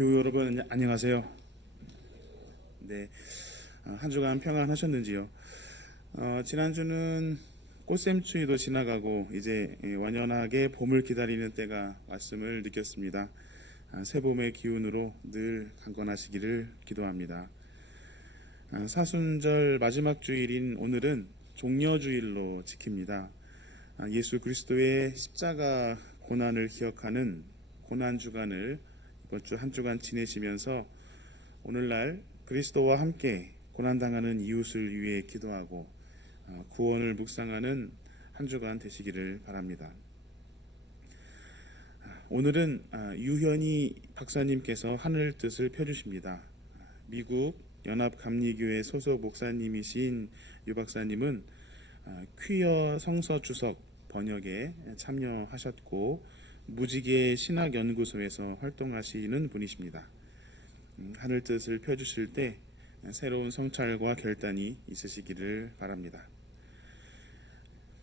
교우 여러분 안녕하세요. 네, 한 주간 평안하셨는지요? 지난주는 꽃샘추위도 지나가고 이제 완연하게 봄을 기다리는 때가 왔음을 느꼈습니다. 새봄의 기운으로 늘 강건하시기를 기도합니다. 사순절 마지막 주일인 오늘은 종려주일로 지킵니다. 예수 그리스도의 십자가 고난을 기억하는 고난주간을 이번 주 한 주간 지내시면서 오늘날 그리스도와 함께 고난당하는 이웃을 위해 기도하고 구원을 묵상하는 한 주간 되시기를 바랍니다. 오늘은 유현희 박사님께서 하늘 뜻을 펴주십니다. 미국 연합감리교회 소속 목사님이신 유 박사님은 퀴어 성서 주석 번역에 참여하셨고 무지개 신학연구소에서 활동하시는 분이십니다. 하늘 뜻을 펴주실 때 새로운 성찰과 결단이 있으시기를 바랍니다.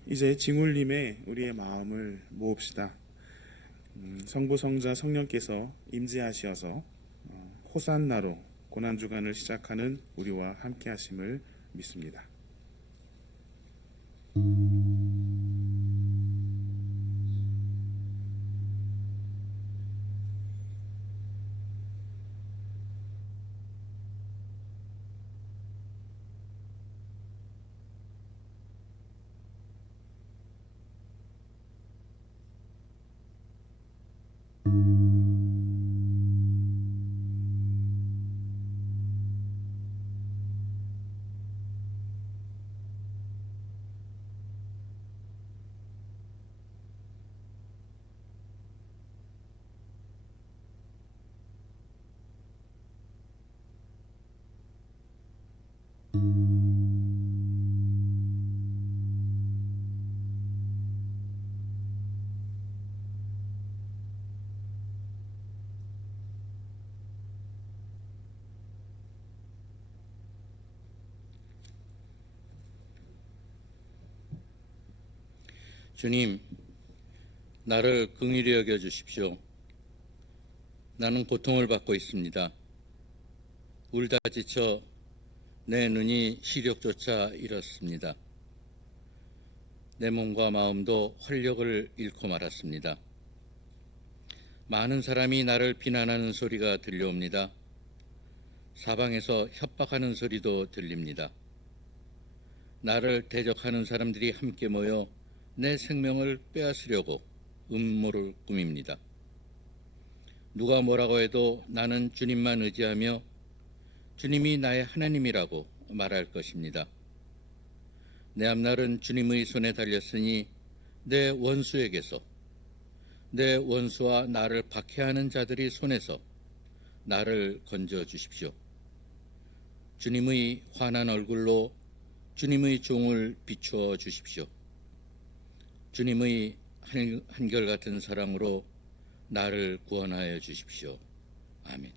이제 징울림에 우리의 마음을 모읍시다. 성부 성자 성령께서 임재하시어서 호산나로 고난주간을 시작하는 우리와 함께 하심을 믿습니다. 주님, 나를 긍휼히 여겨 주십시오. 나는 고통을 받고 있습니다. 울다 지쳐 내 눈이 시력조차 잃었습니다. 내 몸과 마음도 활력을 잃고 말았습니다. 많은 사람이 나를 비난하는 소리가 들려옵니다. 사방에서 협박하는 소리도 들립니다. 나를 대적하는 사람들이 함께 모여 내 생명을 빼앗으려고 음모를 꾸밉니다. 누가 뭐라고 해도 나는 주님만 의지하며 주님이 나의 하나님이라고 말할 것입니다. 내 앞날은 주님의 손에 달렸으니 내 원수에게서, 내 원수와 나를 박해하는 자들의 손에서 나를 건져 주십시오. 주님의 환한 얼굴로 주님의 종을 비추어 주십시오. 주님의 한결같은 사랑으로 나를 구원하여 주십시오. 아멘.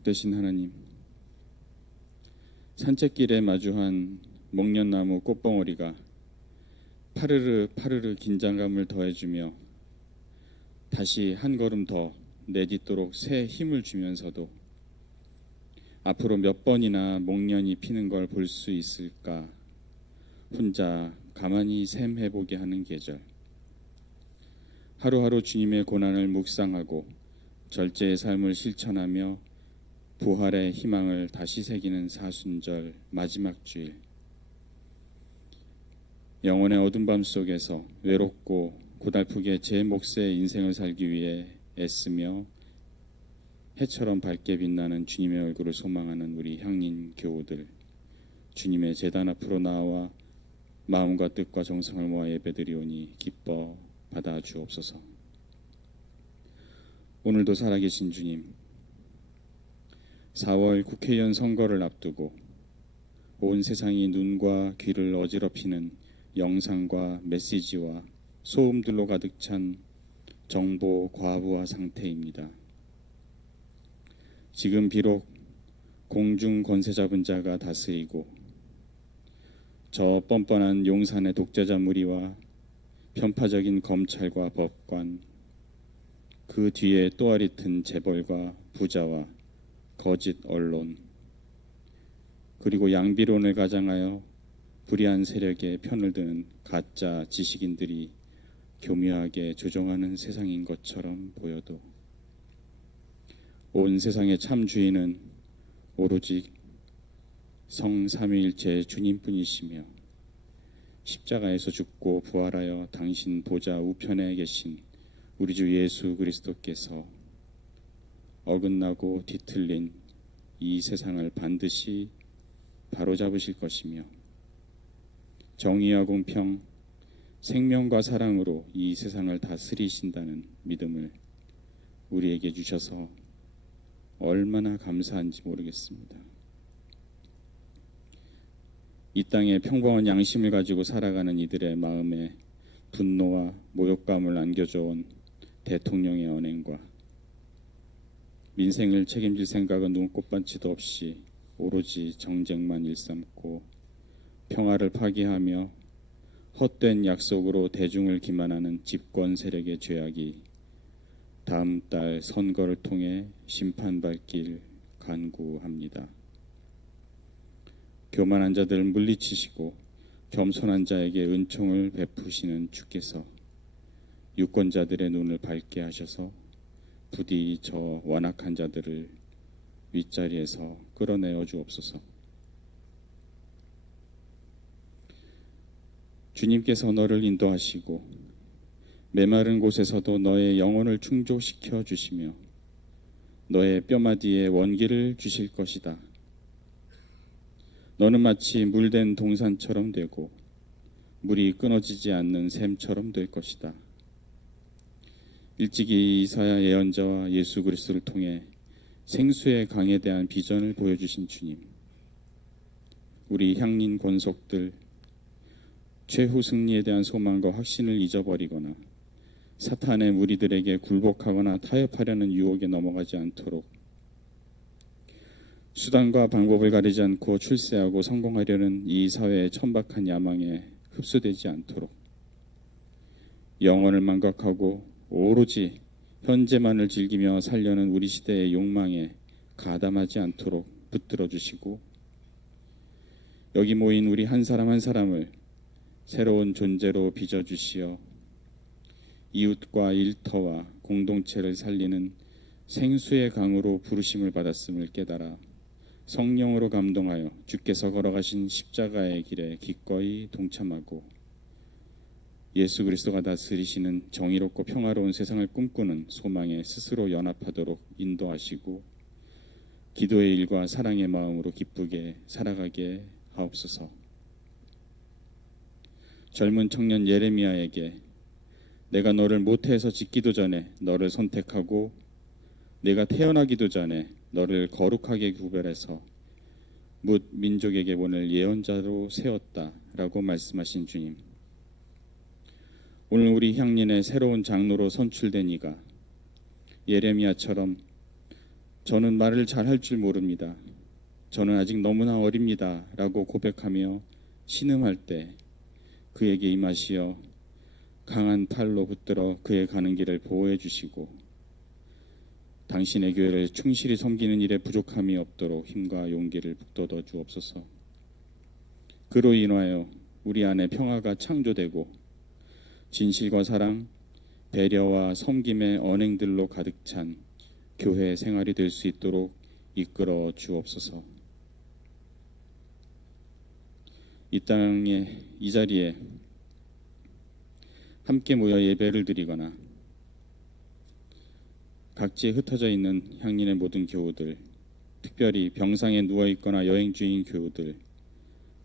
거룩되신 하나님, 산책길에 마주한 목련나무 꽃봉오리가 파르르 파르르 긴장감을 더해주며 다시 한 걸음 더 내딛도록 새 힘을 주면서도 앞으로 몇 번이나 목련이 피는 걸 볼 수 있을까 혼자 가만히 셈해보게 하는 계절. 하루하루 주님의 고난을 묵상하고 절제의 삶을 실천하며 부활의 희망을 다시 새기는 사순절 마지막 주일. 영혼의 어둠 밤 속에서 외롭고 고달프게 제 몫의 인생을 살기 위해 애쓰며 해처럼 밝게 빛나는 주님의 얼굴을 소망하는 우리 향린 교우들, 주님의 제단 앞으로 나와 마음과 뜻과 정성을 모아 예배드리오니 기뻐 받아주옵소서. 오늘도 살아계신 주님, 4월 국회의원 선거를 앞두고 온 세상이 눈과 귀를 어지럽히는 영상과 메시지와 소음들로 가득 찬 정보 과부하 상태입니다. 지금 비록 공중 권세 잡은 자가 다스리고 저 뻔뻔한 용산의 독재자 무리와 편파적인 검찰과 법관, 그 뒤에 또아리 튼 재벌과 부자와 거짓 언론, 그리고 양비론을 가장하여 불의한 세력의 편을 드는 가짜 지식인들이 교묘하게 조종하는 세상인 것처럼 보여도 온 세상의 참 주인은 오로지 성삼위일체 주님뿐이시며 십자가에서 죽고 부활하여 당신 보좌 우편에 계신 우리 주 예수 그리스도께서 어긋나고 뒤틀린 이 세상을 반드시 바로잡으실 것이며 정의와 공평, 생명과 사랑으로 이 세상을 다스리신다는 믿음을 우리에게 주셔서 얼마나 감사한지 모르겠습니다. 이 땅에 평범한 양심을 가지고 살아가는 이들의 마음에 분노와 모욕감을 안겨줘온 대통령의 언행과 민생을 책임질 생각은 눈꽃반치도 없이 오로지 정쟁만 일삼고 평화를 파괴하며 헛된 약속으로 대중을 기만하는 집권 세력의 죄악이 다음 달 선거를 통해 심판받길 간구합니다. 교만한 자들을 물리치시고 겸손한 자에게 은총을 베푸시는 주께서 유권자들의 눈을 밝게 하셔서 부디 저 완악한 자들을 윗자리에서 끌어내어 주옵소서. 주님께서 너를 인도하시고 메마른 곳에서도 너의 영혼을 충족시켜 주시며 너의 뼈마디에 원기를 주실 것이다. 너는 마치 물된 동산처럼 되고 물이 끊어지지 않는 샘처럼 될 것이다. 일찍이 이사야 예언자와 예수 그리스도를 통해 생수의 강에 대한 비전을 보여주신 주님, 우리 향린 권속들 최후 승리에 대한 소망과 확신을 잊어버리거나 사탄의 무리들에게 굴복하거나 타협하려는 유혹에 넘어가지 않도록 수단과 방법을 가리지 않고 출세하고 성공하려는 이 사회의 천박한 야망에 흡수되지 않도록 영혼을 망각하고 오로지 현재만을 즐기며 살려는 우리 시대의 욕망에 가담하지 않도록 붙들어 주시고 여기 모인 우리 한 사람 한 사람을 새로운 존재로 빚어주시어 이웃과 일터와 공동체를 살리는 생수의 강으로 부르심을 받았음을 깨달아 성령으로 감동하여 주께서 걸어가신 십자가의 길에 기꺼이 동참하고 예수 그리스도가 다스리시는 정의롭고 평화로운 세상을 꿈꾸는 소망에 스스로 연합하도록 인도하시고 기도의 일과 사랑의 마음으로 기쁘게 살아가게 하옵소서. 젊은 청년 예레미야에게 내가 너를 모태에서 짓기도 전에 너를 선택하고 내가 태어나기도 전에 너를 거룩하게 구별해서 뭇 민족에게 보낼 예언자로 세웠다라고 말씀하신 주님, 오늘 우리 향린의 새로운 장로로 선출된 이가 예레미야처럼 저는 말을 잘할 줄 모릅니다. 저는 아직 너무나 어립니다. 라고 고백하며 신음할 때 그에게 임하시어 강한 팔로 붙들어 그의 가는 길을 보호해 주시고 당신의 교회를 충실히 섬기는 일에 부족함이 없도록 힘과 용기를 북돋워 주옵소서. 그로 인하여 우리 안에 평화가 창조되고 진실과 사랑, 배려와 섬김의 언행들로 가득 찬 교회 생활이 될 수 있도록 이끌어 주옵소서. 이 자리에 함께 모여 예배를 드리거나 각지에 흩어져 있는 향린의 모든 교우들, 특별히 병상에 누워있거나 여행 중인 교우들,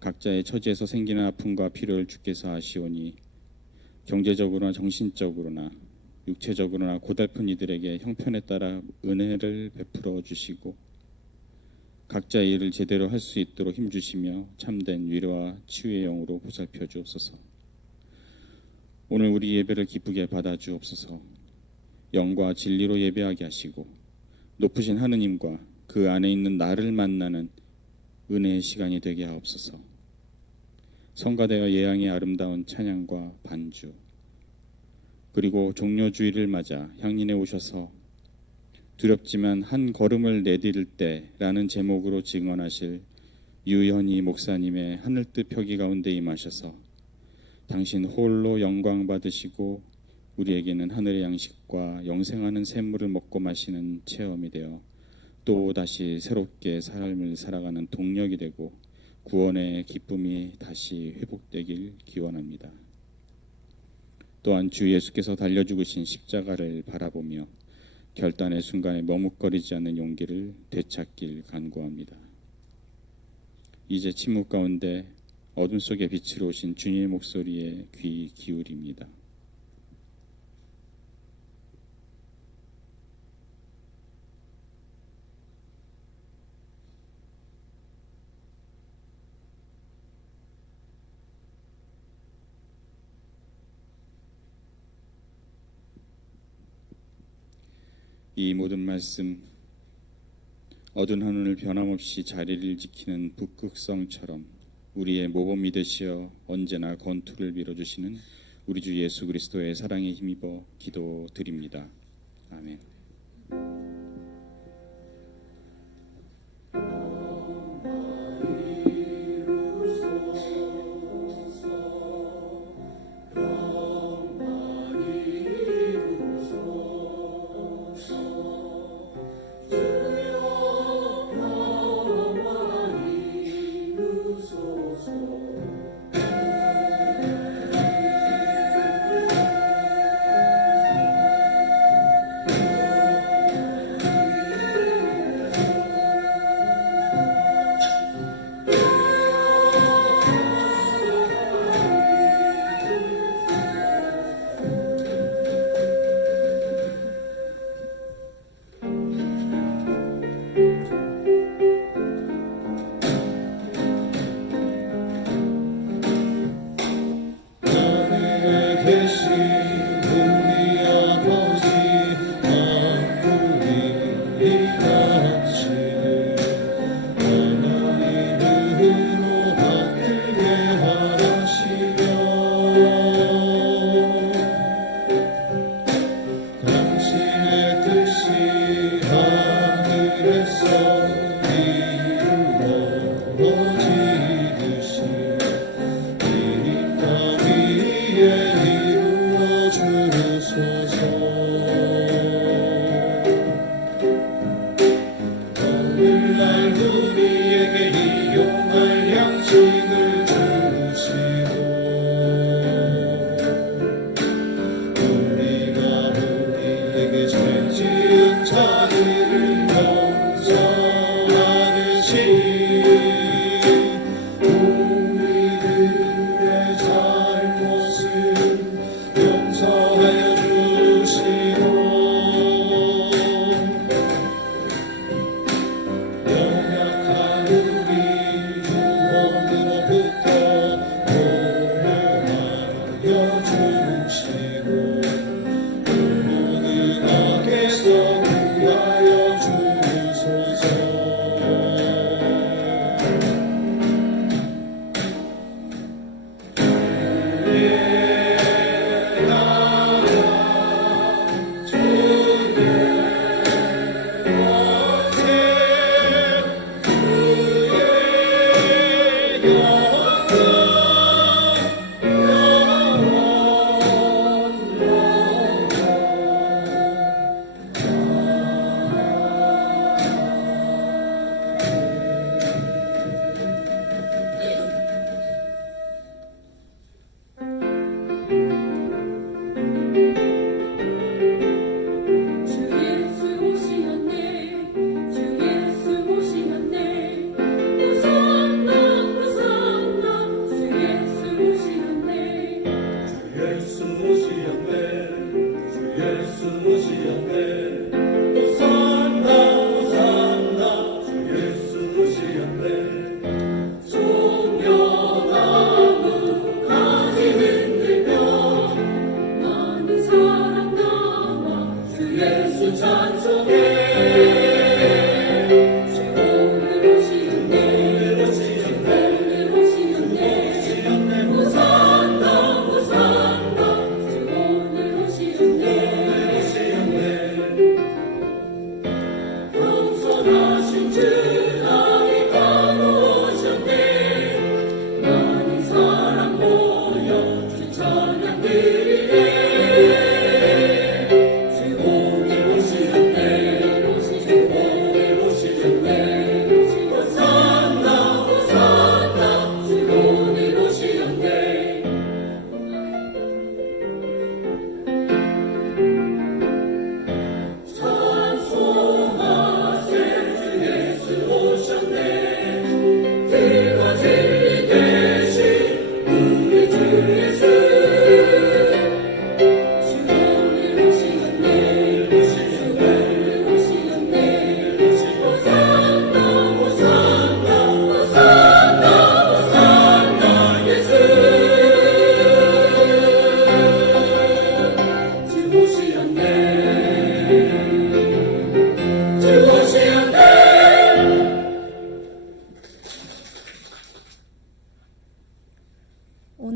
각자의 처지에서 생기는 아픔과 필요를 주께서 아시오니 경제적으로나 정신적으로나 육체적으로나 고달픈 이들에게 형편에 따라 은혜를 베풀어 주시고 각자의 일을 제대로 할 수 있도록 힘주시며 참된 위로와 치유의 영으로 보살펴 주옵소서. 오늘 우리 예배를 기쁘게 받아 주옵소서. 영과 진리로 예배하게 하시고 높으신 하느님과 그 안에 있는 나를 만나는 은혜의 시간이 되게 하옵소서. 성가대와 예양의 아름다운 찬양과 반주 그리고 종료주일을 맞아 향린에 오셔서 두렵지만 한 걸음을 내디딜 때라는 제목으로 증언하실 유현희 목사님의 하늘뜻 표기 가운데 임하셔서 당신 홀로 영광 받으시고 우리에게는 하늘의 양식과 영생하는 샘물을 먹고 마시는 체험이 되어 또 다시 새롭게 삶을 살아가는 동력이 되고 구원의 기쁨이 다시 회복되길 기원합니다. 또한 주 예수께서 달려 죽으신 십자가를 바라보며 결단의 순간에 머뭇거리지 않는 용기를 되찾길 간구합니다. 이제 침묵 가운데 어둠 속에 빛으로 오신 주님의 목소리에 귀 기울입니다. 이 모든 말씀 어두운 하늘을 변함없이 자리를 지키는 북극성처럼 우리의 모범이 되시어 언제나 건투를 밀어주시는 우리 주 예수 그리스도의 사랑에 힘입어 기도드립니다. 아멘. 모든 악에서 구하여 주소서.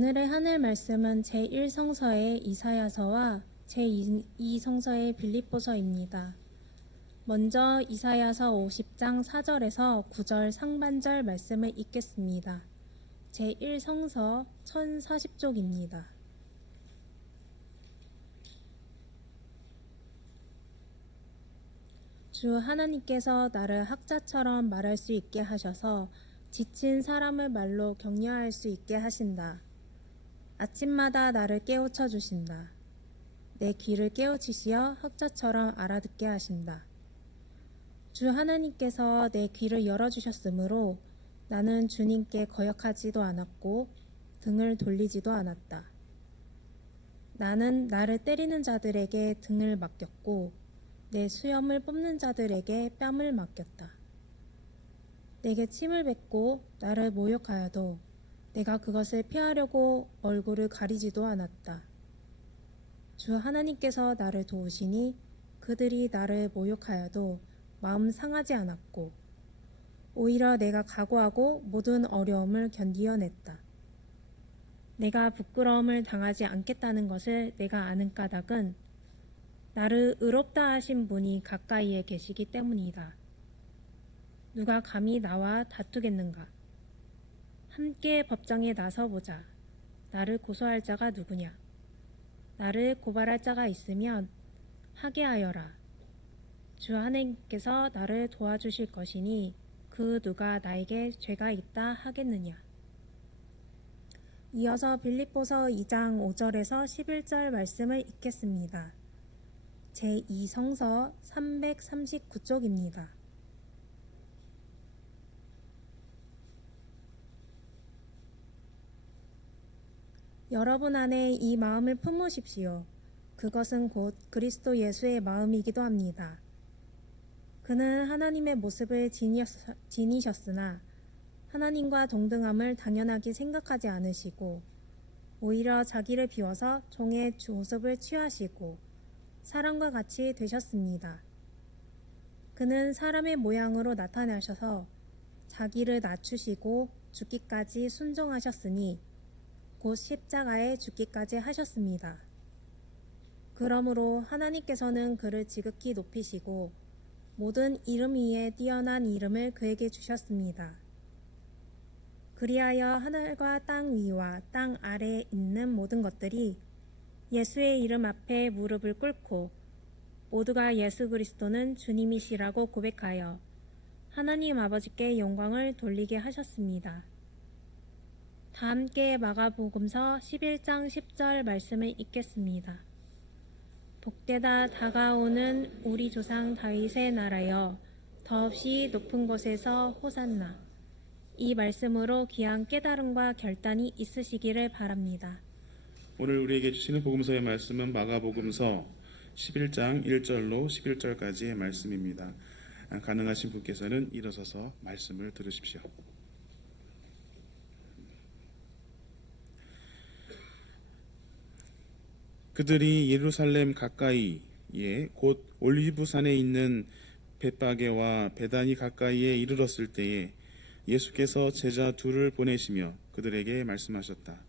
오늘의 하늘 말씀은 제1성서의 이사야서와 제2성서의 빌립보서입니다. 먼저 이사야서 50장 4절에서 9절 상반절 말씀을 읽겠습니다. 제1성서 1040쪽입니다. 주 하나님께서 나를 학자처럼 말할 수 있게 하셔서 지친 사람을 말로 격려할 수 있게 하신다. 아침마다 나를 깨우쳐 주신다. 내 귀를 깨우치시어 학자처럼 알아듣게 하신다. 주 하나님께서 내 귀를 열어주셨으므로 나는 주님께 거역하지도 않았고 등을 돌리지도 않았다. 나는 나를 때리는 자들에게 등을 맡겼고 내 수염을 뽑는 자들에게 뺨을 맡겼다. 내게 침을 뱉고 나를 모욕하여도 내가 그것을 피하려고 얼굴을 가리지도 않았다. 주 하나님께서 나를 도우시니 그들이 나를 모욕하여도 마음 상하지 않았고 오히려 내가 각오하고 모든 어려움을 견디어냈다. 내가 부끄러움을 당하지 않겠다는 것을 내가 아는 까닭은 나를 의롭다 하신 분이 가까이에 계시기 때문이다. 누가 감히 나와 다투겠는가? 함께 법정에 나서보자. 나를 고소할 자가 누구냐? 나를 고발할 자가 있으면 하게 하여라. 주 하나님께서 나를 도와주실 것이니 그 누가 나에게 죄가 있다 하겠느냐? 이어서 빌립보서 2장 5절에서 11절 말씀을 읽겠습니다. 제2성서 339쪽입니다. 여러분 안에 이 마음을 품으십시오. 그것은 곧 그리스도 예수의 마음이기도 합니다. 그는 하나님의 모습을 지니셨으나 하나님과 동등함을 당연하게 생각하지 않으시고 오히려 자기를 비워서 종의 모습을 취하시고 사람과 같이 되셨습니다. 그는 사람의 모양으로 나타나셔서 자기를 낮추시고 죽기까지 순종하셨으니 곧 십자가에 죽기까지 하셨습니다. 그러므로 하나님께서는 그를 지극히 높이시고 모든 이름 위에 뛰어난 이름을 그에게 주셨습니다. 그리하여 하늘과 땅 위와 땅 아래에 있는 모든 것들이 예수의 이름 앞에 무릎을 꿇고 모두가 예수 그리스도는 주님이시라고 고백하여 하나님 아버지께 영광을 돌리게 하셨습니다. 다 함께 마가복음서 11장 10절 말씀을 읽겠습니다. 복되다 다가오는 우리 조상 다윗의 나라여 더없이 높은 곳에서 호산나. 이 말씀으로 귀한 깨달음과 결단이 있으시기를 바랍니다. 오늘 우리에게 주시는 복음서의 말씀은 마가복음서 11장 1절로 11절까지의 말씀입니다. 가능하신 분께서는 일어서서 말씀을 들으십시오. 그들이 예루살렘 가까이에 곧 올리브산에 있는 벳바게와 베다니 가까이에 이르렀을 때에 예수께서 제자 둘을 보내시며 그들에게 말씀하셨다.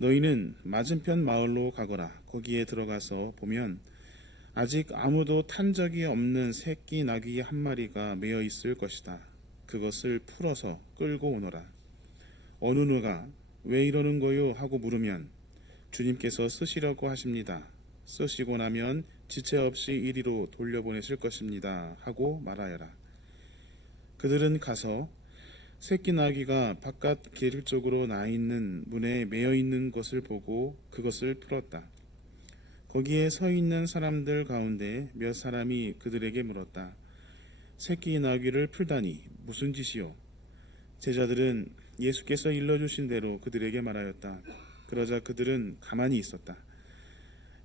너희는 맞은편 마을로 가거라. 거기에 들어가서 보면 아직 아무도 탄 적이 없는 새끼 나귀 한 마리가 매어 있을 것이다. 그것을 풀어서 끌고 오너라. 어느 누가 왜 이러는 거요? 하고 물으면 주님께서 쓰시려고 하십니다. 쓰시고 나면 지체 없이 이리로 돌려보내실 것입니다. 하고 말하여라. 그들은 가서 새끼 나귀가 바깥 길 쪽으로 나 있는 문에 매여 있는 것을 보고 그것을 풀었다. 거기에 서 있는 사람들 가운데 몇 사람이 그들에게 물었다. 새끼 나귀를 풀다니 무슨 짓이요? 제자들은 예수께서 일러주신 대로 그들에게 말하였다. 그러자 그들은 가만히 있었다.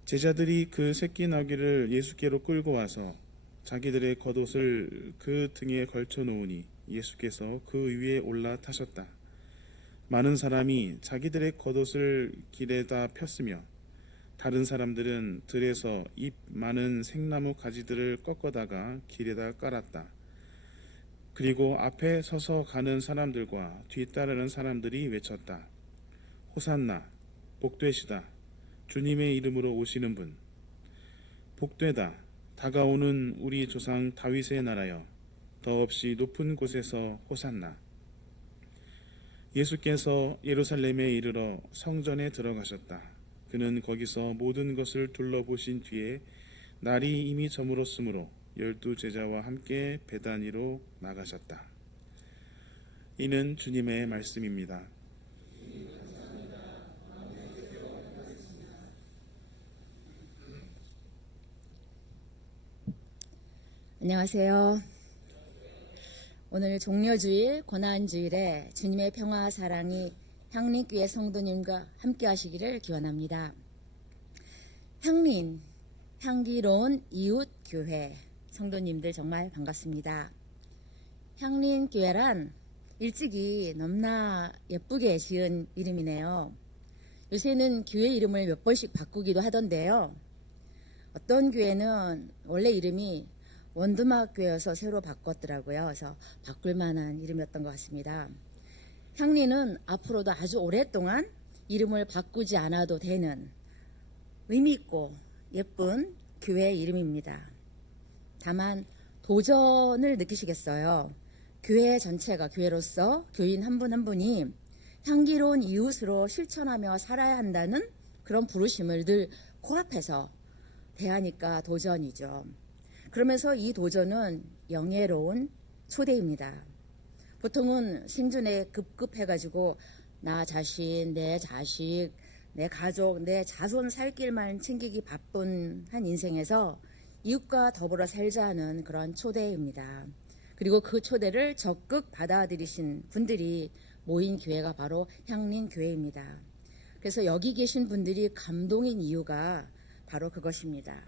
제자들이 그 새끼 나귀를 예수께로 끌고 와서 자기들의 겉옷을 그 등에 걸쳐 놓으니 예수께서 그 위에 올라타셨다. 많은 사람이 자기들의 겉옷을 길에다 폈으며 다른 사람들은 들에서 잎 많은 생나무 가지들을 꺾어다가 길에다 깔았다. 그리고 앞에 서서 가는 사람들과 뒤따르는 사람들이 외쳤다. 호산나, 복되시다. 주님의 이름으로 오시는 분. 복되다. 다가오는 우리 조상 다윗의 나라여. 더없이 높은 곳에서 호산나. 예수께서 예루살렘에 이르러 성전에 들어가셨다. 그는 거기서 모든 것을 둘러보신 뒤에 날이 이미 저물었으므로 12 제자와 함께 베다니로 나가셨다. 이는 주님의 말씀입니다. 안녕하세요. 오늘 종려주일 고난주일에 주님의 평화와 사랑이 향린교회 성도님과 함께 하시기를 기원합니다. 향린, 향기로운 이웃교회 성도님들 정말 반갑습니다. 향린교회란 일찍이 넘나 예쁘게 지은 이름이네요. 요새는 교회 이름을 몇 번씩 바꾸기도 하던데요. 어떤 교회는 원래 이름이 원두막 교회여서 새로 바꿨더라고요. 그래서 바꿀 만한 이름이었던 것 같습니다. 향린은 앞으로도 아주 오랫동안 이름을 바꾸지 않아도 되는 의미 있고 예쁜 교회 이름입니다. 다만 도전을 느끼시겠어요. 교회 전체가 교회로서 교인 한 분 한 분이 향기로운 이웃으로 실천하며 살아야 한다는 그런 부르심을 늘 코앞에서 대하니까 도전이죠. 그러면서 이 도전은 영예로운 초대입니다. 보통은 생존에 급급해가지고 나 자신, 내 자식, 내 가족, 내 자손 살 길만 챙기기 바쁜 한 인생에서 이웃과 더불어 살자는 그런 초대입니다. 그리고 그 초대를 적극 받아들이신 분들이 모인 교회가 바로 향린교회입니다. 그래서 여기 계신 분들이 감동인 이유가 바로 그것입니다.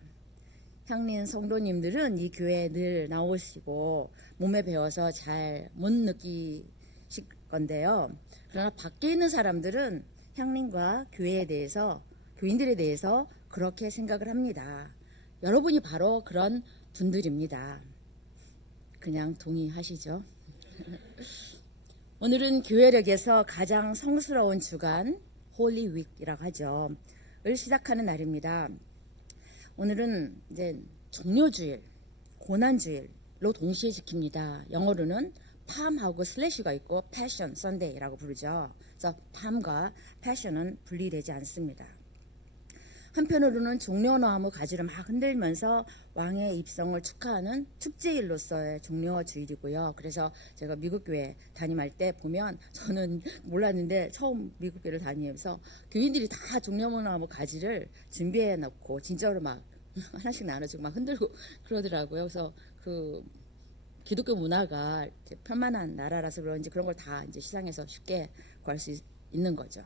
향린 성도님들은 이 교회에 늘 나오시고 몸에 배워서 잘 못 느끼실 건데요. 그러나 밖에 있는 사람들은 향린과 교회에 대해서, 교인들에 대해서 그렇게 생각을 합니다. 여러분이 바로 그런 분들입니다. 그냥 동의하시죠? 오늘은 교회력에서 가장 성스러운 주간 홀리윅이라고 하죠. 을 시작하는 날입니다. 오늘은 이제 종려주일, 고난주일로 동시에 지킵니다. 영어로는 팜하고 슬래시가 있고 패션 선데이라고 부르죠. 그래서 팜과 패션은 분리되지 않습니다. 한편으로는 종려나무 가지를 막 흔들면서 왕의 입성을 축하하는 축제일로서의 종려주일이고요. 그래서 제가 미국 교회 담임할 때 보면 저는 몰랐는데 처음 미국 교회를 다니면서 교인들이 다 종려나무 가지를 준비해 놓고 진짜로 막 하나씩 나눠주고 막 흔들고 그러더라고요. 그래서 그 기독교 문화가 이렇게 편만한 나라라서 그런지 그런 걸 다 이제 시장에서 쉽게 구할 수 있는 거죠.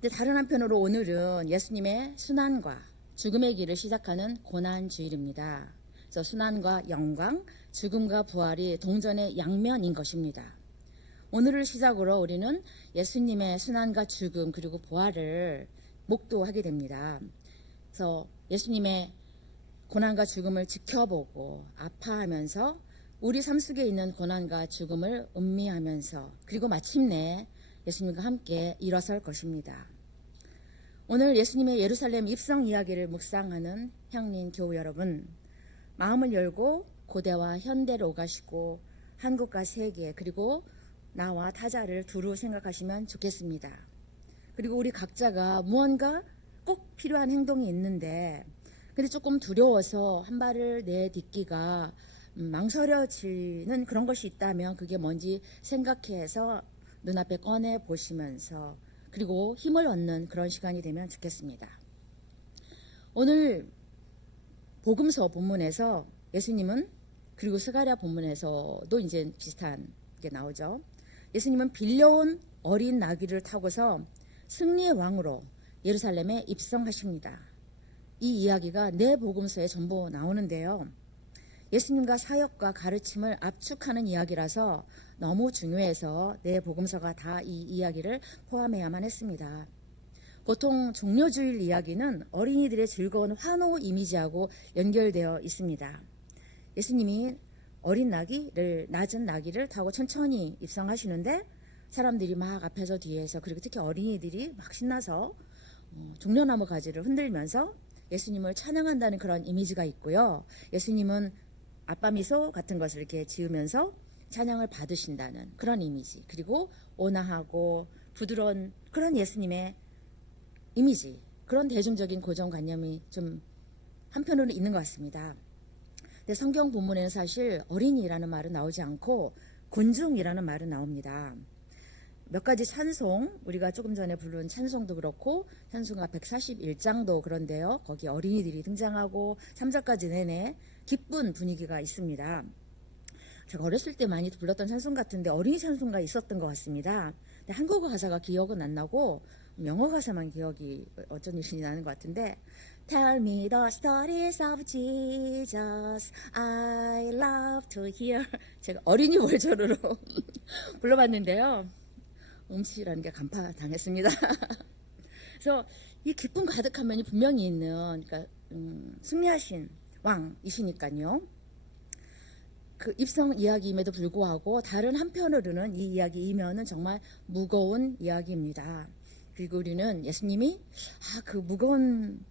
근데 다른 한편으로 오늘은 예수님의 순환과 죽음의 길을 시작하는 고난주일입니다. 그래서 순환과 영광, 죽음과 부활이 동전의 양면인 것입니다. 오늘을 시작으로 우리는 예수님의 순환과 죽음 그리고 부활을 목도하게 됩니다. 그래서 예수님의 고난과 죽음을 지켜보고 아파하면서 우리 삶 속에 있는 고난과 죽음을 음미하면서 그리고 마침내 예수님과 함께 일어설 것입니다. 오늘 예수님의 예루살렘 입성 이야기를 묵상하는 향린 교우 여러분, 마음을 열고 고대와 현대로 오가시고 한국과 세계 그리고 나와 타자를 두루 생각하시면 좋겠습니다. 그리고 우리 각자가 무언가 꼭 필요한 행동이 있는데 근데 조금 두려워서 한 발을 내딛기가 망설여지는 그런 것이 있다면 그게 뭔지 생각해서 눈앞에 꺼내 보시면서 그리고 힘을 얻는 그런 시간이 되면 좋겠습니다. 오늘 복음서 본문에서 예수님은 그리고 스가랴 본문에서도 이제 비슷한 게 나오죠. 예수님은 빌려온 어린 나귀를 타고서 승리의 왕으로 예루살렘에 입성하십니다. 이 이야기가 네 복음서에 전부 나오는데요. 예수님과 사역과 가르침을 압축하는 이야기라서 너무 중요해서 네 복음서가 다 이 이야기를 포함해야만 했습니다. 보통 종려주일 이야기는 어린이들의 즐거운 환호 이미지하고 연결되어 있습니다. 예수님이 어린 나귀를 낮은 나귀를 타고 천천히 입성하시는데 사람들이 막 앞에서 뒤에서 그리고 특히 어린이들이 막 신나서 종려나무 가지를 흔들면서 예수님을 찬양한다는 그런 이미지가 있고요. 예수님은 아빠 미소 같은 것을 이렇게 지으면서 찬양을 받으신다는 그런 이미지, 그리고 온화하고 부드러운 그런 예수님의 이미지, 그런 대중적인 고정관념이 좀 한편으로 있는 것 같습니다. 근데 성경 본문에는 사실 어린이라는 말은 나오지 않고 군중이라는 말은 나옵니다. 몇 가지 찬송, 우리가 조금 전에 부른 찬송도 그렇고 찬송가 141장도 그런데요. 거기 어린이들이 등장하고 3장까지 내내 기쁜 분위기가 있습니다. 제가 어렸을 때 많이 불렀던 찬송 같은데 어린이 찬송가 있었던 것 같습니다. 근데 한국어 가사가 기억은 안 나고 영어 가사만 기억이 어쩐 일이 나는 것 같은데 Tell me the stories of Jesus, I love to hear. 제가 어린이 버전으로 불러봤는데요. 음치라는 게 간파당했습니다. 그래서 이 기쁨 가득한 면이 분명히 있는, 그러니까 승리하신 왕이시니까요. 그 입성 이야기임에도 불구하고 다른 한편으로는 이 이야기 이면은 정말 무거운 이야기입니다. 그리고 우리는 예수님이 그 무거운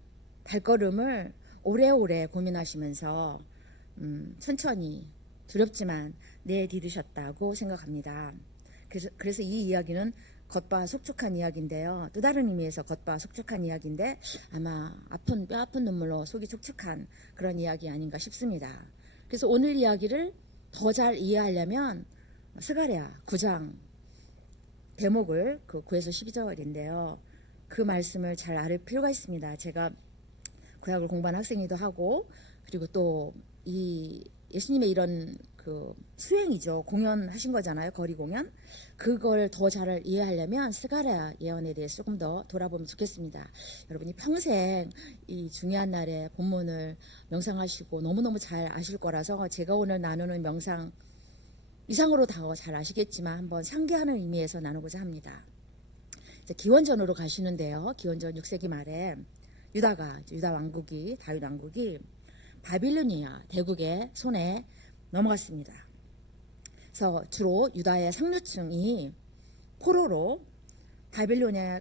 발걸음을 오래오래 고민하시면서 천천히 두렵지만 내디디셨다고 생각합니다. 그래서 이 이야기는 겉바 속촉한 이야기인데요. 또 다른 의미에서 겉바 속촉한 이야기인데 아마 뼈 아픈 눈물로 속이 촉촉한 그런 이야기 아닌가 싶습니다. 그래서 오늘 이야기를 더 잘 이해하려면 스가랴 9장 대목을 그 9에서 12절인데요. 그 말씀을 잘 알 필요가 있습니다. 제가 구약을 공부한 학생이기도 하고 그리고 또 이 예수님의 이런 그 수행이죠. 공연하신 거잖아요. 거리 공연. 그걸 더 잘 이해하려면 스가랴 예언에 대해서 조금 더 돌아보면 좋겠습니다. 여러분이 평생 이 중요한 날에 본문을 명상하시고 너무너무 잘 아실 거라서 제가 오늘 나누는 명상 이상으로 다 잘 아시겠지만 한번 상기하는 의미에서 나누고자 합니다. 이제 기원전으로 가시는데요. 기원전 6세기 말에 유다 왕국이 다윗 왕국이 바빌로니아 대국의 손에 넘어갔습니다. 그래서 주로 유다의 상류층이 포로로 바빌로니아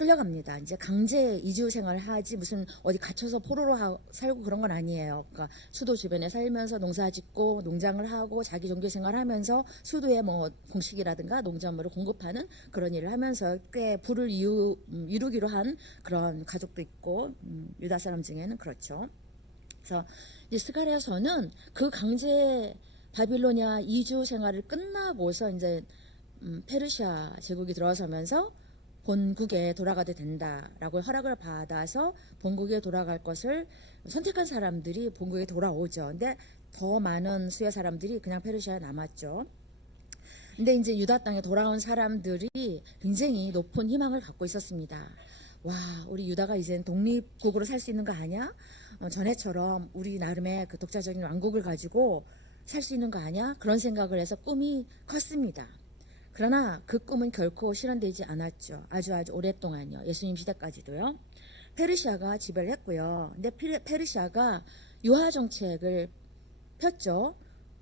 끌려갑니다. 이제 강제 이주 생활을 하지 무슨 어디 갇혀서 포로로 살고 그런 건 아니에요. 그러니까 수도 주변에 살면서 농사 짓고 농장을 하고 자기 종교 생활하면서 수도에 뭐 공식이라든가 농작물을 공급하는 그런 일을 하면서 꽤 부를 이루기로 한 그런 가족도 있고 유다 사람 중에는 그렇죠. 그래서 이 스가랴서는 그 강제 바빌로니아 이주 생활을 끝나고서 이제 페르시아 제국이 들어서면서 본국에 돌아가도 된다라고 허락을 받아서 본국에 돌아갈 것을 선택한 사람들이 본국에 돌아오죠. 근데 더 많은 수의 사람들이 그냥 페르시아에 남았죠. 근데 이제 유다 땅에 돌아온 사람들이 굉장히 높은 희망을 갖고 있었습니다. 와, 우리 유다가 이젠 독립국으로 살 수 있는 거 아니야? 전에처럼 우리 나름의 그 독자적인 왕국을 가지고 살 수 있는 거 아니야? 그런 생각을 해서 꿈이 컸습니다. 그러나 그 꿈은 결코 실현되지 않았죠. 아주 오랫동안요. 예수님 시대까지도요. 페르시아가 지배를 했고요. 근데 페르시아가 유화 정책을 폈죠.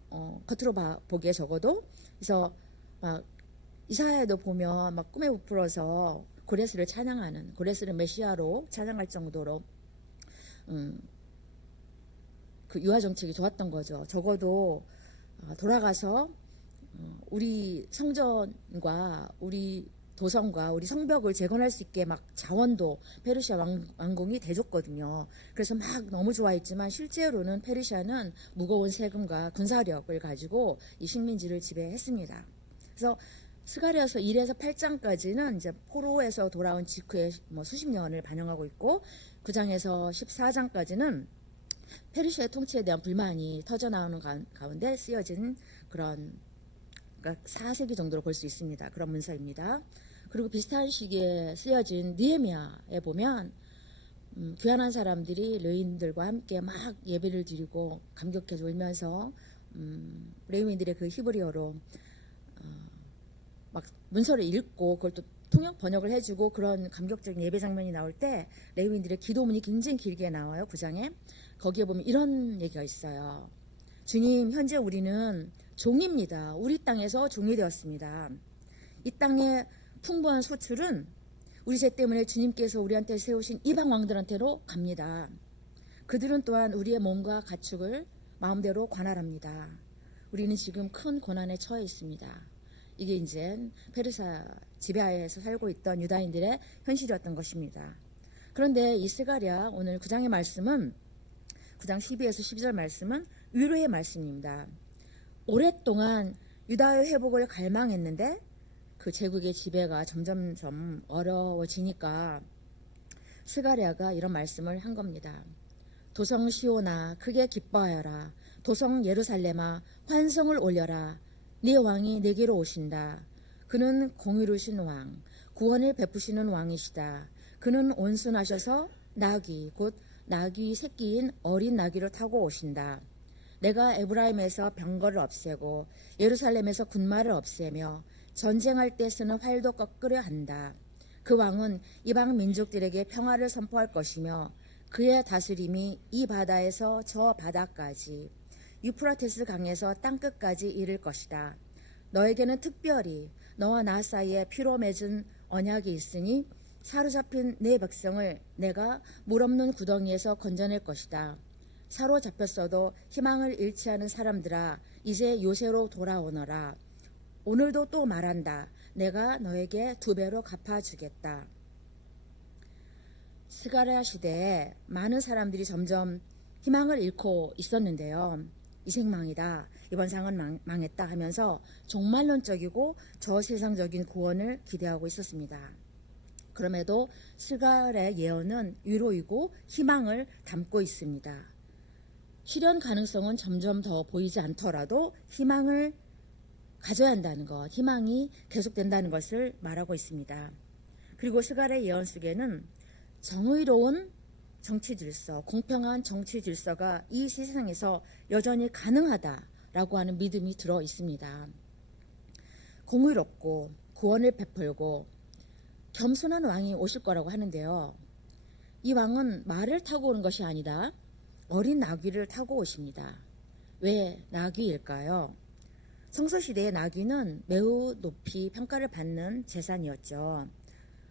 겉으로 보기에 적어도. 그래서 막 이사야에도 보면 막 꿈에 부풀어서 고레스를 찬양하는, 고레스를 메시아로 찬양할 정도로 그 유화 정책이 좋았던 거죠. 적어도 돌아가서 우리 성전과 우리 도성과 우리 성벽을 재건할 수 있게 막 자원도 페르시아 왕궁이 대줬거든요. 그래서 막 너무 좋아했지만 실제로는 페르시아는 무거운 세금과 군사력을 가지고 이 식민지를 지배했습니다. 그래서 스가랴서 1에서 8장까지는 이제 포로에서 돌아온 직후에 뭐 수십 년을 반영하고 있고 9장에서 14장까지는 페르시아의 통치에 대한 불만이 터져나오는 가운데 쓰여진 그런 그러니까 4세기 정도로 볼 수 있습니다. 그런 문서입니다. 그리고 비슷한 시기에 쓰여진 느헤미야에 보면 귀환한 사람들이 레위인들과 함께 막 예배를 드리고 감격해서 울면서 레위인들의 그 히브리어로 막 문서를 읽고 그걸 또 통역 번역을 해주고 그런 감격적인 예배 장면이 나올 때 레위인들의 기도문이 굉장히 길게 나와요. 9장에. 거기에 보면 이런 얘기가 있어요. 주님, 현재 우리는 종입니다. 우리 땅에서 종이 되었습니다. 이 땅의 풍부한 소출은 우리 죄 때문에 주님께서 우리한테 세우신 이방 왕들한테로 갑니다. 그들은 또한 우리의 몸과 가축을 마음대로 관할합니다. 우리는 지금 큰 고난에 처해 있습니다. 이게 이제 페르시아 지배하에서 살고 있던 유다인들의 현실이었던 것입니다. 그런데 이 스가랴 오늘 9장의 말씀은 9장 12에서 12절 말씀은 위로의 말씀입니다. 오랫동안 유다의 회복을 갈망했는데 그 제국의 지배가 점점점 어려워지니까 스가랴가 이런 말씀을 한 겁니다. 도성 시온아 크게 기뻐하여라. 도성 예루살렘아 환성을 올려라. 네 왕이 내게로 오신다. 그는 공의로우신 왕, 구원을 베푸시는 왕이시다. 그는 온순하셔서 나귀, 곧 나귀 새끼인 어린 나귀를 타고 오신다. 내가 에브라임에서 병거를 없애고 예루살렘에서 군마를 없애며 전쟁할 때 쓰는 활도 꺾으려 한다. 그 왕은 이방 민족들에게 평화를 선포할 것이며 그의 다스림이 이 바다에서 저 바다까지 유프라테스 강에서 땅끝까지 이를 것이다. 너에게는 특별히 너와 나 사이에 피로 맺은 언약이 있으니 사로잡힌 내 백성을 내가 물 없는 구덩이에서 건져낼 것이다. 사로잡혔어도 희망을 잃지 않은 사람들아 이제 요새로 돌아오너라. 오늘도 또 말한다. 내가 너에게 2배로 갚아주겠다. 스가랴 시대에 많은 사람들이 점점 희망을 잃고 있었는데요. 이생망이다. 이번 상은 망했다 하면서 종말론적이고 저세상적인 구원을 기대하고 있었습니다. 그럼에도 스가랴의 예언은 위로이고 희망을 담고 있습니다. 실현 가능성은 점점 더 보이지 않더라도 희망을 가져야 한다는 것, 희망이 계속된다는 것을 말하고 있습니다. 그리고 스가랴의 예언 속에는 정의로운 정치 질서, 공평한 정치 질서가 이 세상에서 여전히 가능하다라고 하는 믿음이 들어 있습니다. 공의롭고 구원을 베풀고 겸손한 왕이 오실 거라고 하는데요. 이 왕은 말을 타고 오는 것이 아니다. 어린 나귀를 타고 오십니다. 왜 나귀일까요? 성서시대의 나귀는 매우 높이 평가를 받는 재산이었죠.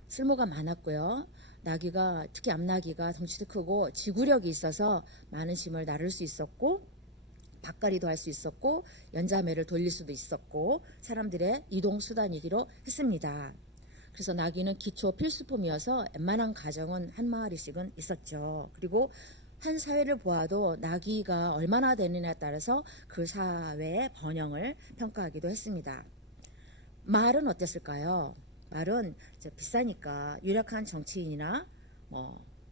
쓸모가 많았고요. 나귀가 특히 암나귀가 덩치도 크고 지구력이 있어서 많은 짐을 나를 수 있었고 밭갈이도 할 수 있었고 연자매를 돌릴 수도 있었고 사람들의 이동 수단이기로 했습니다. 그래서 나귀는 기초 필수품이어서 웬만한 가정은 한 마리씩은 있었죠. 그리고 한 사회를 보아도 나귀가 얼마나 되느냐에 따라서 그 사회의 번영을 평가하기도 했습니다. 말은 어땠을까요? 말은 이제 비싸니까 유력한 정치인이나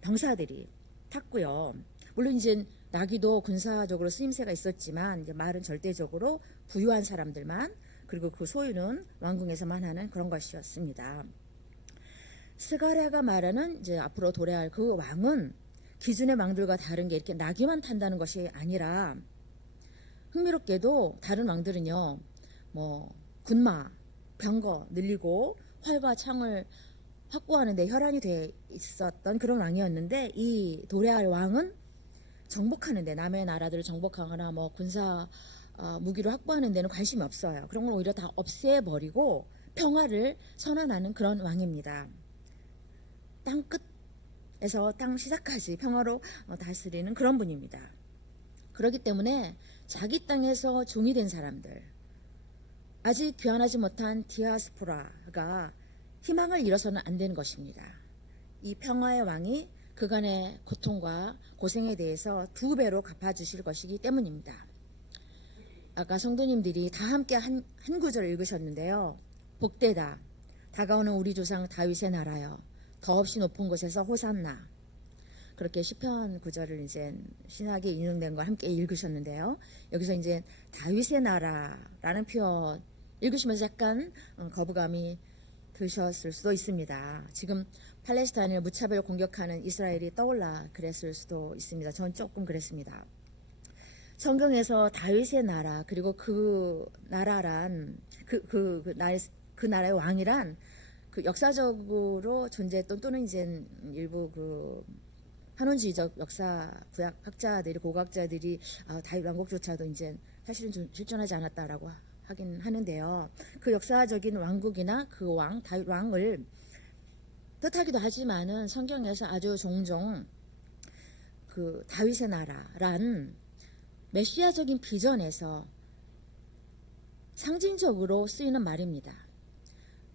병사들이 탔고요. 물론 이제 나귀도 군사적으로 쓰임새가 있었지만 이제 말은 절대적으로 부유한 사람들만 그리고 그 소유는 왕궁에서만 하는 그런 것이었습니다. 스가랴가 말하는 이제 앞으로 도래할 그 왕은 기존의 왕들과 다른 게 이렇게 나귀만 탄다는 것이 아니라 흥미롭게도 다른 왕들은요, 군마, 병거 늘리고 활과 창을 확보하는 데 혈안이 돼 있었던 그런 왕이었는데 이 도래할 왕은 정복하는 데 남의 나라들을 정복하거나 군사 무기를 확보하는 데는 관심이 없어요. 그런 걸 오히려 다 없애버리고 평화를 선언하는 그런 왕입니다. 땅 끝에서 땅 시작까지 평화로 다스리는 그런 분입니다. 그렇기 때문에 자기 땅에서 종이 된 사람들, 아직 귀환하지 못한 디아스포라가 희망을 잃어서는 안 되는 것입니다. 이 평화의 왕이 그간의 고통과 고생에 대해서 2배로 갚아주실 것이기 때문입니다. 아까 성도님들이 다 함께 한 구절을 읽으셨는데요. 복되다. 다가오는 우리 조상 다윗의 나라여. 더없이 높은 곳에서 호산나. 그렇게 시편 구절을 이제 신학에 인용된 걸 함께 읽으셨는데요. 여기서 이제 다윗의 나라라는 표현 읽으시면서 약간 거부감이 드셨을 수도 있습니다. 지금 팔레스타인을 무차별 공격하는 이스라엘이 떠올라 그랬을 수도 있습니다. 전 조금 그랬습니다. 성경에서 다윗의 나라 그리고 그 나라란 그 나라의 왕이란 그 역사적으로 존재했던 또는 이제 일부 그 한원주의적 역사 구약 학자들이 고고학자들이 다윗 왕국조차도 이제 사실은 좀 실존하지 않았다라고 하긴 하는데요. 그 역사적인 왕국이나 그 왕 다윗 왕을 뜻하기도 하지만은 성경에서 아주 종종 그 다윗의 나라란 메시아적인 비전에서 상징적으로 쓰이는 말입니다.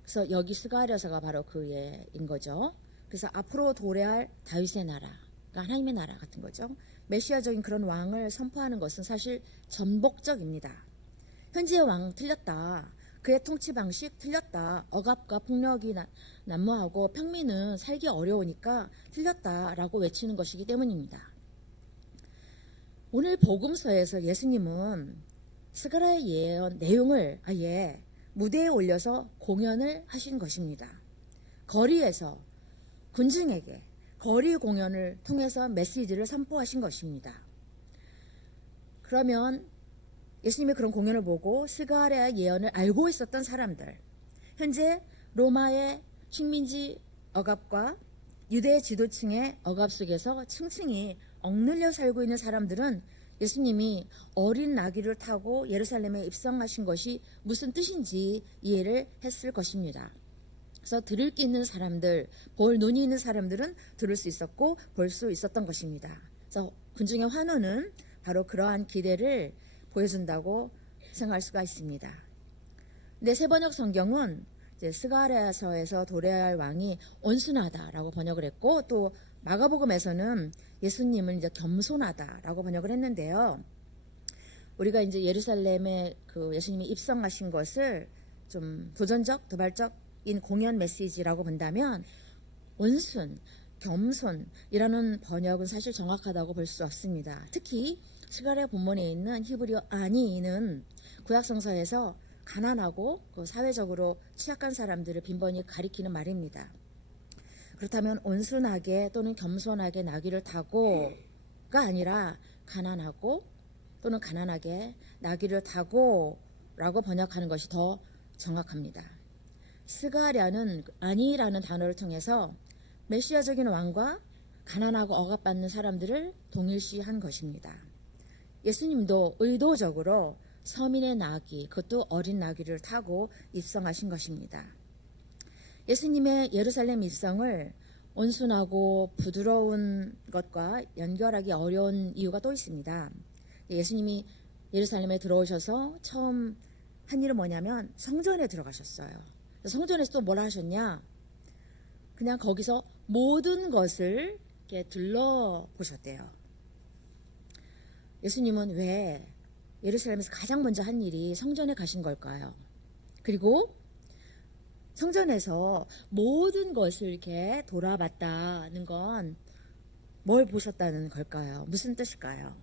그래서 여기 스가랴서가 바로 그 예인 거죠. 그래서 앞으로 도래할 다윗의 나라, 그러니까 하나님의 나라 같은 거죠. 메시아적인 그런 왕을 선포하는 것은 사실 전복적입니다. 현재의 왕 틀렸다. 그의 통치 방식 틀렸다. 억압과 폭력이 난무하고 평민은 살기 어려우니까 틀렸다라고 외치는 것이기 때문입니다. 오늘 복음서에서 예수님은 스가랴의 예언 내용을 아예 무대에 올려서 공연을 하신 것입니다. 거리에서 군중에게 거리 공연을 통해서 메시지를 선포하신 것입니다. 그러면 예수님의 그런 공연을 보고 스가랴의 예언을 알고 있었던 사람들, 현재 로마의 식민지 억압과 유대 지도층의 억압 속에서 층층이 억눌려 살고 있는 사람들은 예수님이 어린 나귀를 타고 예루살렘에 입성하신 것이 무슨 뜻인지 이해를 했을 것입니다. 그래서 들을 게 있는 사람들, 볼 눈이 있는 사람들은 들을 수 있었고 볼 수 있었던 것입니다. 그래서 군중의 환호는 바로 그러한 기대를 보여준다고 생각할 수가 있습니다. 근데 세번역 성경은 이제 스가랴서에서 도래할 왕이 온순하다라고 번역을 했고 또 마가복음에서는 예수님은 이제 겸손하다라고 번역을 했는데요. 우리가 이제 예루살렘에 그 예수님이 입성하신 것을 좀 도전적, 도발적인 공연 메시지라고 본다면 온순, 겸손이라는 번역은 사실 정확하다고 볼 수 없습니다. 특히 스가랴 본문에 있는 히브리어 아니는 구약성서에서 가난하고 그 사회적으로 취약한 사람들을 빈번히 가리키는 말입니다. 그렇다면 온순하게 또는 겸손하게 나귀를 타고가 아니라 가난하고 또는 가난하게 나귀를 타고라고 번역하는 것이 더 정확합니다. 스가랴는 아니라는 단어를 통해서 메시아적인 왕과 가난하고 억압받는 사람들을 동일시한 것입니다. 예수님도 의도적으로 서민의 나귀, 그것도 어린 나귀를 타고 입성하신 것입니다. 예수님의 예루살렘 입성을 온순하고 부드러운 것과 연결하기 어려운 이유가 또 있습니다. 예수님이 예루살렘에 들어오셔서 처음 한 일은 뭐냐면 성전에 들어가셨어요. 성전에서 또 뭐라 하셨냐? 그냥 거기서 모든 것을 이렇게 둘러보셨대요. 예수님은 왜 예루살렘에서 가장 먼저 한 일이 성전에 가신 걸까요? 그리고 성전에서 모든 것을 이렇게 돌아봤다는 건 뭘 보셨다는 걸까요? 무슨 뜻일까요?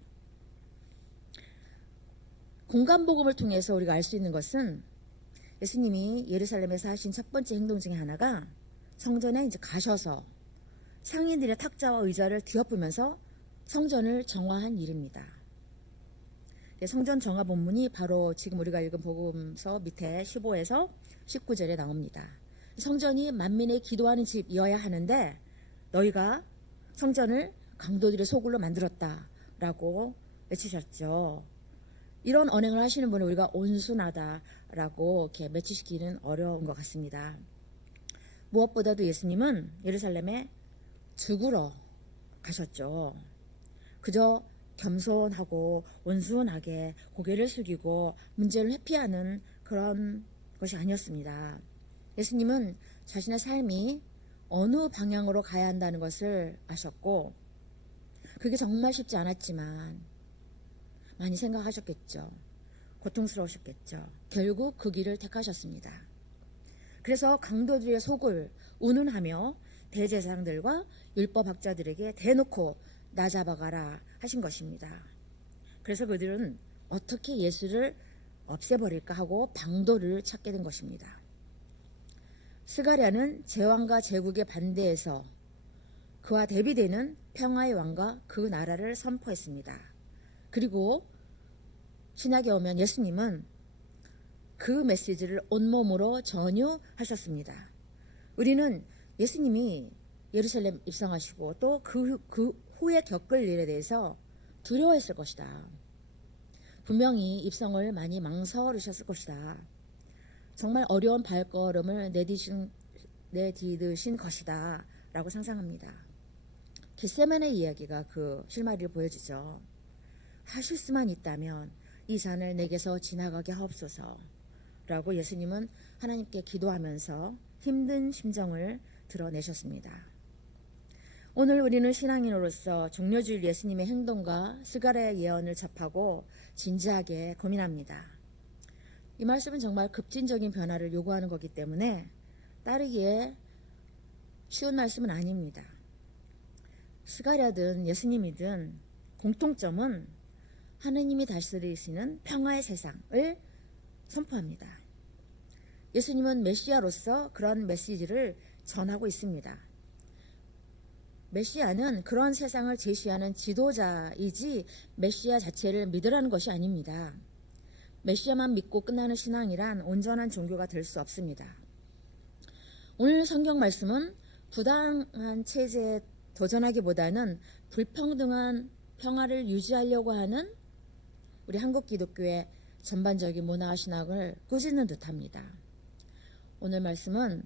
공간복음을 통해서 우리가 알 수 있는 것은 예수님이 예루살렘에서 하신 첫 번째 행동 중에 하나가 성전에 이제 가셔서 상인들의 탁자와 의자를 뒤엎으면서 성전을 정화한 일입니다. 성전 정화 본문이 바로 지금 우리가 읽은 복음서 밑에 15에서 19절에 나옵니다. 성전이 만민의 기도하는 집이어야 하는데 너희가 성전을 강도들의 소굴로 만들었다라고 외치셨죠. 이런 언행을 하시는 분을 우리가 온순하다라고 이렇게 매치시키는 어려운 것 같습니다. 무엇보다도 예수님은 예루살렘에 죽으러 가셨죠. 그저 겸손하고 온순하게 고개를 숙이고 문제를 회피하는 그런 것이 아니었습니다. 예수님은 자신의 삶이 어느 방향으로 가야 한다는 것을 아셨고 그게 정말 쉽지 않았지만 많이 생각하셨겠죠. 고통스러우셨겠죠. 결국 그 길을 택하셨습니다. 그래서 강도들의 속을 운운하며 대제사장들과 율법학자들에게 대놓고 나 잡아가라 하신 것입니다. 그래서 그들은 어떻게 예수를 없애버릴까 하고 방도를 찾게 된 것입니다. 스가랴는 제왕과 제국에 반대해서 그와 대비되는 평화의 왕과 그 나라를 선포했습니다. 그리고 신약에 오면 예수님은 그 메시지를 온몸으로 전유하셨습니다. 우리는 예수님이 예루살렘 입성하시고 또 그 후에 겪을 일에 대해서 두려워했을 것이다. 분명히 입성을 많이 망설이셨을 것이다. 정말 어려운 발걸음을 내디드신 것이다 라고 상상합니다. 겟세마네 이야기가 그 실마리를 보여주죠. 하실 수만 있다면 이 잔을 내게서 지나가게 하옵소서 라고 예수님은 하나님께 기도하면서 힘든 심정을 드러내셨습니다. 오늘 우리는 신앙인으로서 종려주일 예수님의 행동과 스가랴의 예언을 접하고 진지하게 고민합니다. 이 말씀은 정말 급진적인 변화를 요구하는 거기 때문에 따르기에 쉬운 말씀은 아닙니다. 스가랴든 예수님이든 공통점은 하느님이 다스리시는 평화의 세상을 선포합니다. 예수님은 메시아로서 그런 메시지를 전하고 있습니다. 메시아는 그런 세상을 제시하는 지도자이지 메시아 자체를 믿으라는 것이 아닙니다. 메시아만 믿고 끝나는 신앙이란 온전한 종교가 될 수 없습니다. 오늘 성경 말씀은 부당한 체제에 도전하기보다는 불평등한 평화를 유지하려고 하는 우리 한국 기독교의 전반적인 문화와 신학을 꾸짖는 듯합니다. 오늘 말씀은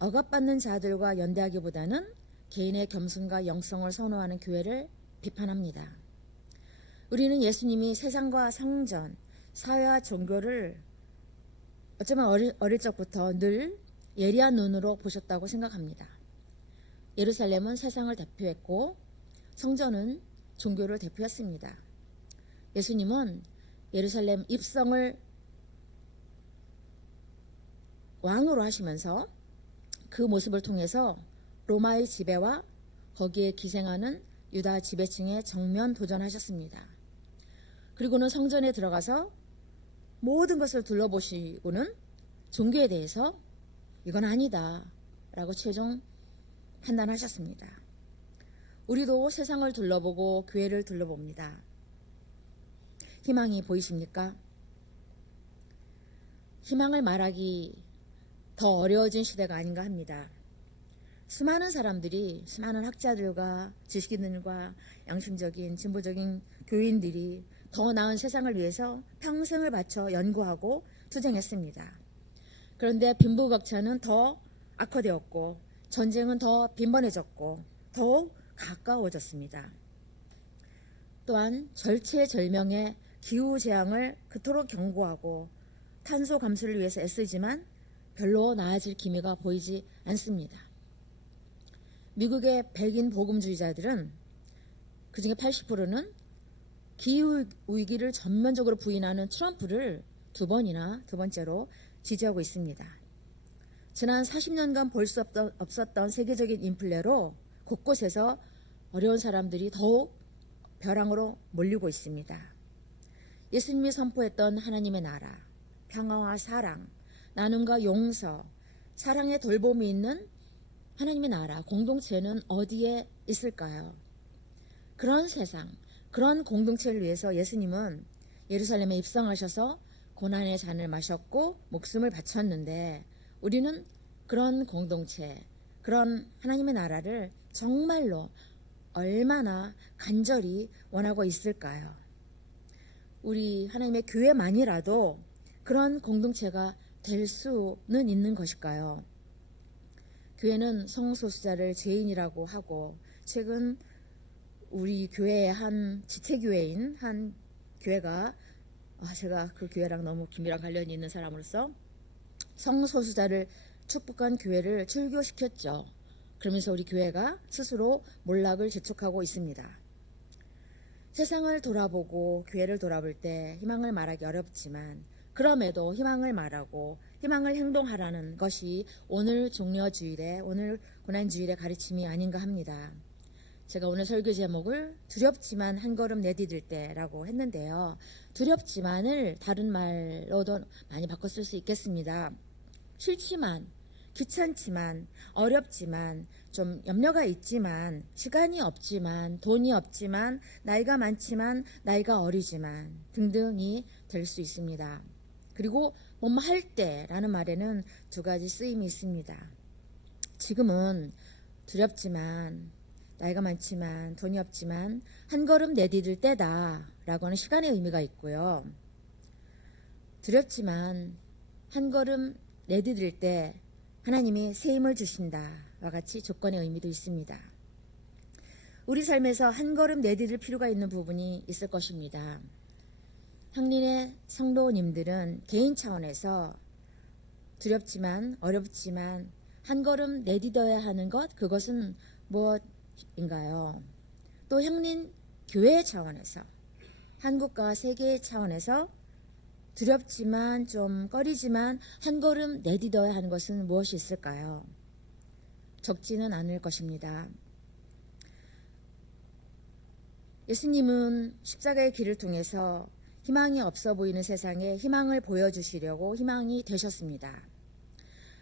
억압받는 자들과 연대하기보다는 개인의 겸손과 영성을 선호하는 교회를 비판합니다. 우리는 예수님이 세상과 성전, 사회와 종교를 어쩌면 어릴 적부터 늘 예리한 눈으로 보셨다고 생각합니다. 예루살렘은 세상을 대표했고 성전은 종교를 대표했습니다. 예수님은 예루살렘 입성을 왕으로 하시면서 그 모습을 통해서 로마의 지배와 거기에 기생하는 유다 지배층에 정면 도전하셨습니다. 그리고는 성전에 들어가서 모든 것을 둘러보시고는 종교에 대해서 이건 아니다 라고 최종 판단하셨습니다. 우리도 세상을 둘러보고 교회를 둘러봅니다. 희망이 보이십니까? 희망을 말하기 더 어려워진 시대가 아닌가 합니다. 수많은 사람들이, 수많은 학자들과 지식인들과 양심적인 진보적인 교인들이 더 나은 세상을 위해서 평생을 바쳐 연구하고 투쟁했습니다. 그런데 빈부격차는 더 악화되었고 전쟁은 더 빈번해졌고 더욱 가까워졌습니다. 또한 절체절명의 기후재앙을 그토록 경고하고 탄소 감수를 위해서 애쓰지만 별로 나아질 기미가 보이지 않습니다. 미국의 백인 복음주의자들은 그중에 80%는 기후위기를 전면적으로 부인하는 트럼프를 두 번째로 지지하고 있습니다. 지난 40년간 볼 수 없었던 세계적인 인플레로 곳곳에서 어려운 사람들이 더욱 벼랑으로 몰리고 있습니다. 예수님이 선포했던 하나님의 나라, 평화와 사랑, 나눔과 용서, 사랑의 돌봄이 있는 하나님의 나라, 공동체는 어디에 있을까요? 그런 세상, 그런 공동체를 위해서 예수님은 예루살렘에 입성하셔서 고난의 잔을 마셨고 목숨을 바쳤는데 우리는 그런 공동체, 그런 하나님의 나라를 정말로 얼마나 간절히 원하고 있을까요? 우리 하나님의 교회만이라도 그런 공동체가 될 수는 있는 것일까요? 교회는 성소수자를 죄인이라고 하고 최근 우리 교회의 한 지체교회인 한 교회가 제가 그 교회랑 너무 긴밀한 관련이 있는 사람으로서 성소수자를 축복한 교회를 출교시켰죠. 그러면서 우리 교회가 스스로 몰락을 재촉하고 있습니다. 세상을 돌아보고 교회를 돌아볼 때 희망을 말하기 어렵지만 그럼에도 희망을 말하고 희망을 행동하라는 것이 오늘 종려주일의 오늘 고난주일의 가르침이 아닌가 합니다. 제가 오늘 설교 제목을 두렵지만 한 걸음 내디딜 때라고 했는데요. 두렵지만을 다른 말로도 많이 바꿔 쓸 수 있겠습니다. 싫지만, 귀찮지만, 어렵지만, 좀 염려가 있지만, 시간이 없지만, 돈이 없지만, 나이가 많지만, 나이가 어리지만 등등이 될 수 있습니다. 그리고 뭐뭐 할 때라는 말에는 두 가지 쓰임이 있습니다. 지금은 두렵지만, 나이가 많지만, 돈이 없지만 한 걸음 내디딜 때다라고 하는 시간의 의미가 있고요. 두렵지만 한 걸음 내디딜 때 하나님이 새 힘을 주신다와 같이 조건의 의미도 있습니다. 우리 삶에서 한 걸음 내디딜 필요가 있는 부분이 있을 것입니다. 향린의 성도님들은 개인 차원에서 두렵지만 어렵지만 한 걸음 내디뎌야 하는 것, 그것은 무엇인가요? 또 향린 교회 차원에서, 한국과 세계 차원에서 두렵지만 좀 꺼리지만 한 걸음 내디뎌야 하는 것은 무엇이 있을까요? 적지는 않을 것입니다. 예수님은 십자가의 길을 통해서 희망이 없어 보이는 세상에 희망을 보여주시려고 희망이 되셨습니다.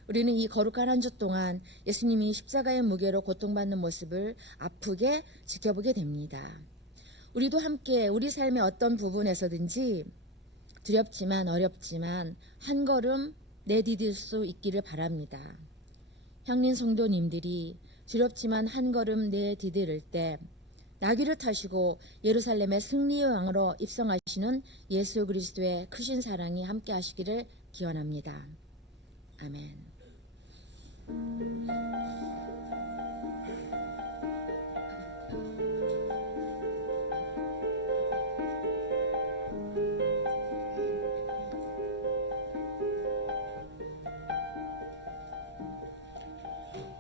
우리는 이 거룩한 한 주 동안 예수님이 십자가의 무게로 고통받는 모습을 아프게 지켜보게 됩니다. 우리도 함께 우리 삶의 어떤 부분에서든지 두렵지만 어렵지만 한 걸음 내디딜 수 있기를 바랍니다. 향린 성도님들이 두렵지만 한 걸음 내디딜 때 나귀를 타시고 예루살렘의 승리의 왕으로 입성하시는 예수 그리스도의 크신 사랑이 함께 하시기를 기원합니다. 아멘.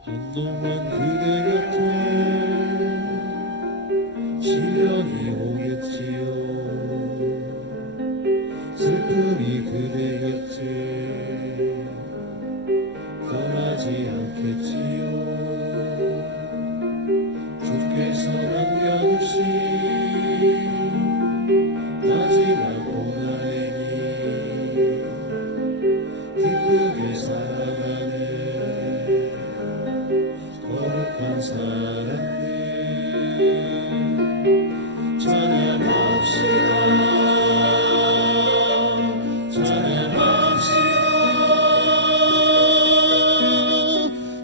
한동안 그대 곁에 시련이 오겠지요. 슬픔이 그대 곁에 떠나지 않겠지요. 주께서 남겨주신 마지막 고난의 길 기쁘게 살아가는 거룩한 사람들 찬양합시다.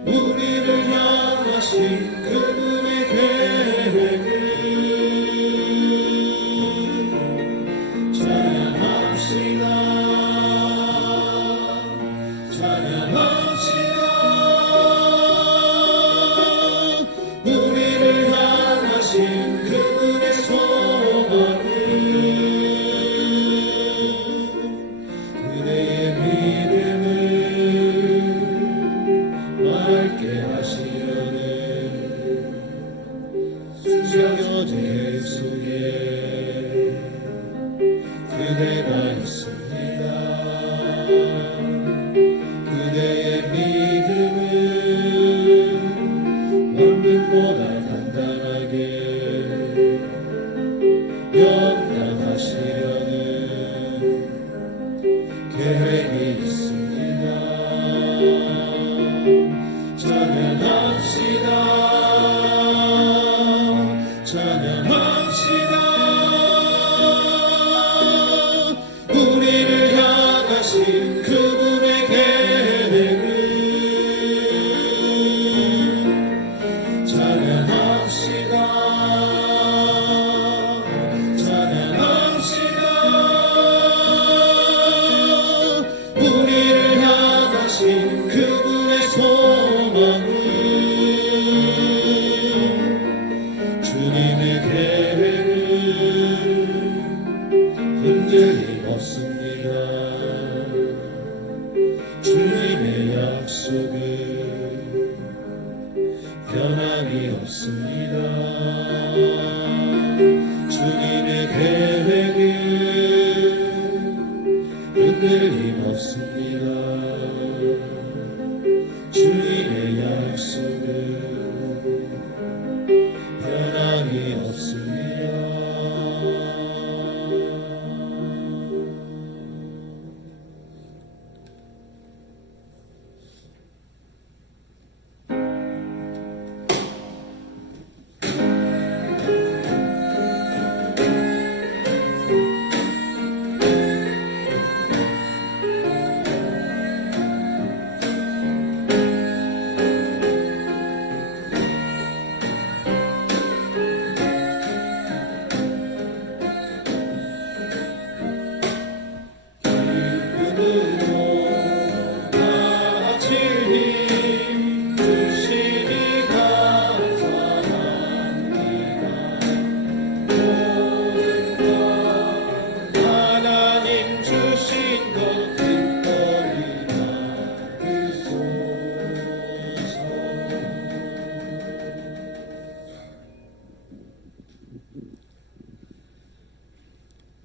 우리를 향하신 그분의 계획을 찬양합시다. 찬양합시다. 그분의 소망은 주님의 계획은 흔들림 없습니다. 주님의 약속은 변함이 없습니다. 주님의 계획은 흔들림 없습니다. 주님의 약속은 변함이 없습니다.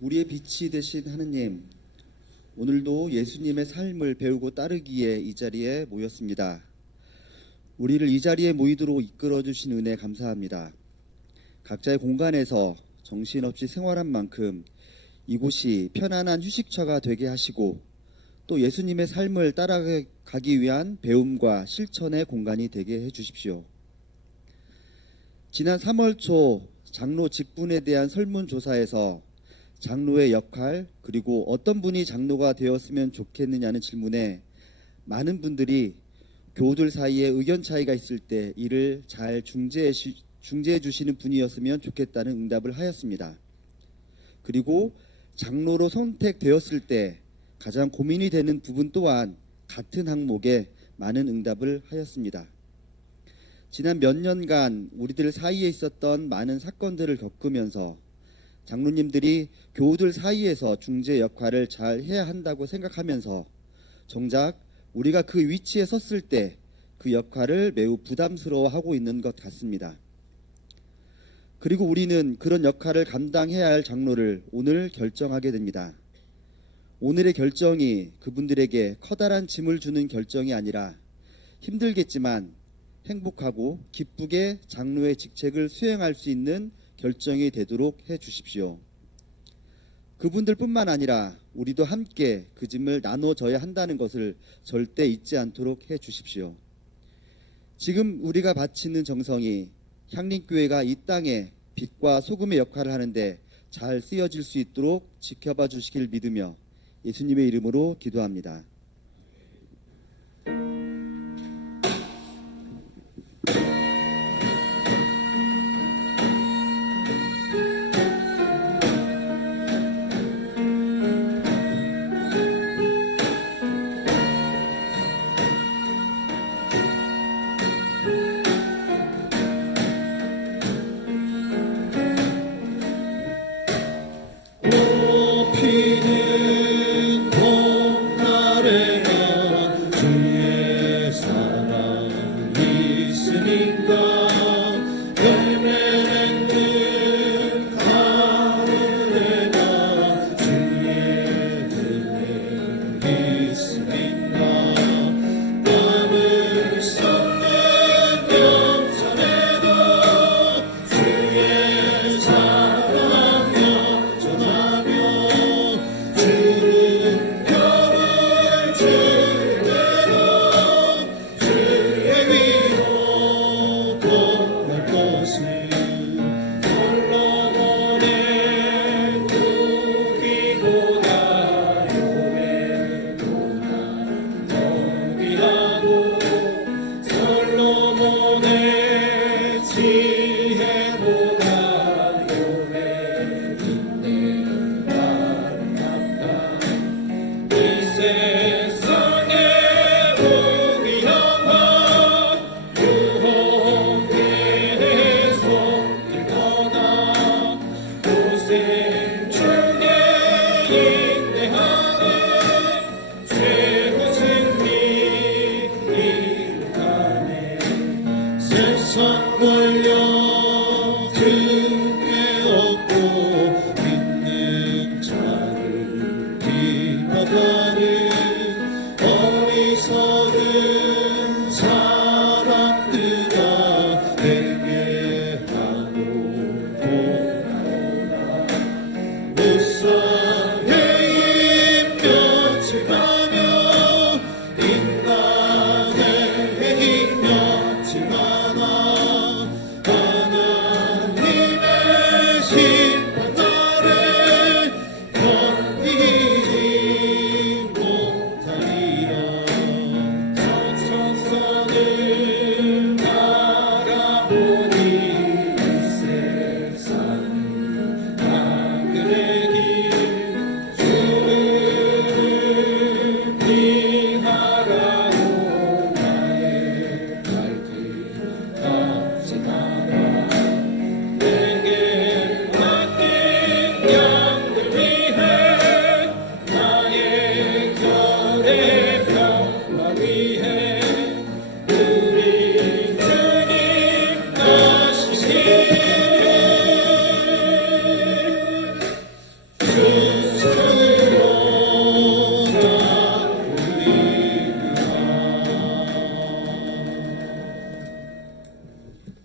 우리의 빛이 되신 하느님, 오늘도 예수님의 삶을 배우고 따르기에 이 자리에 모였습니다. 우리를 이 자리에 모이도록 이끌어 주신 은혜 감사합니다. 각자의 공간에서 정신없이 생활한 만큼 이곳이 편안한 휴식처가 되게 하시고 또 예수님의 삶을 따라가기 위한 배움과 실천의 공간이 되게 해주십시오. 지난 3월 초 장로 직분에 대한 설문조사에서 장로의 역할 그리고 어떤 분이 장로가 되었으면 좋겠느냐는 질문에 많은 분들이 교우들 사이에 의견 차이가 있을 때 이를 잘 중재해 주시는 분이었으면 좋겠다는 응답을 하였습니다. 그리고 장로로 선택되었을 때 가장 고민이 되는 부분 또한 같은 항목에 많은 응답을 하였습니다. 지난 몇 년간 우리들 사이에 있었던 많은 사건들을 겪으면서 장로님들이 교우들 사이에서 중재 역할을 잘 해야 한다고 생각하면서 정작 우리가 그 위치에 섰을 때 그 역할을 매우 부담스러워하고 있는 것 같습니다. 그리고 우리는 그런 역할을 감당해야 할 장로를 오늘 결정하게 됩니다. 오늘의 결정이 그분들에게 커다란 짐을 주는 결정이 아니라 힘들겠지만 행복하고 기쁘게 장로의 직책을 수행할 수 있는 결정이 되도록 해 주십시오. 그분들뿐만 아니라 우리도 함께 그 짐을 나눠져야 한다는 것을 절대 잊지 않도록 해 주십시오. 지금 우리가 바치는 정성이 향림교회가 이 땅에 빛과 소금의 역할을 하는데 잘 쓰여질 수 있도록 지켜봐 주시길 믿으며 예수님의 이름으로 기도합니다. 꽃피는 봄날에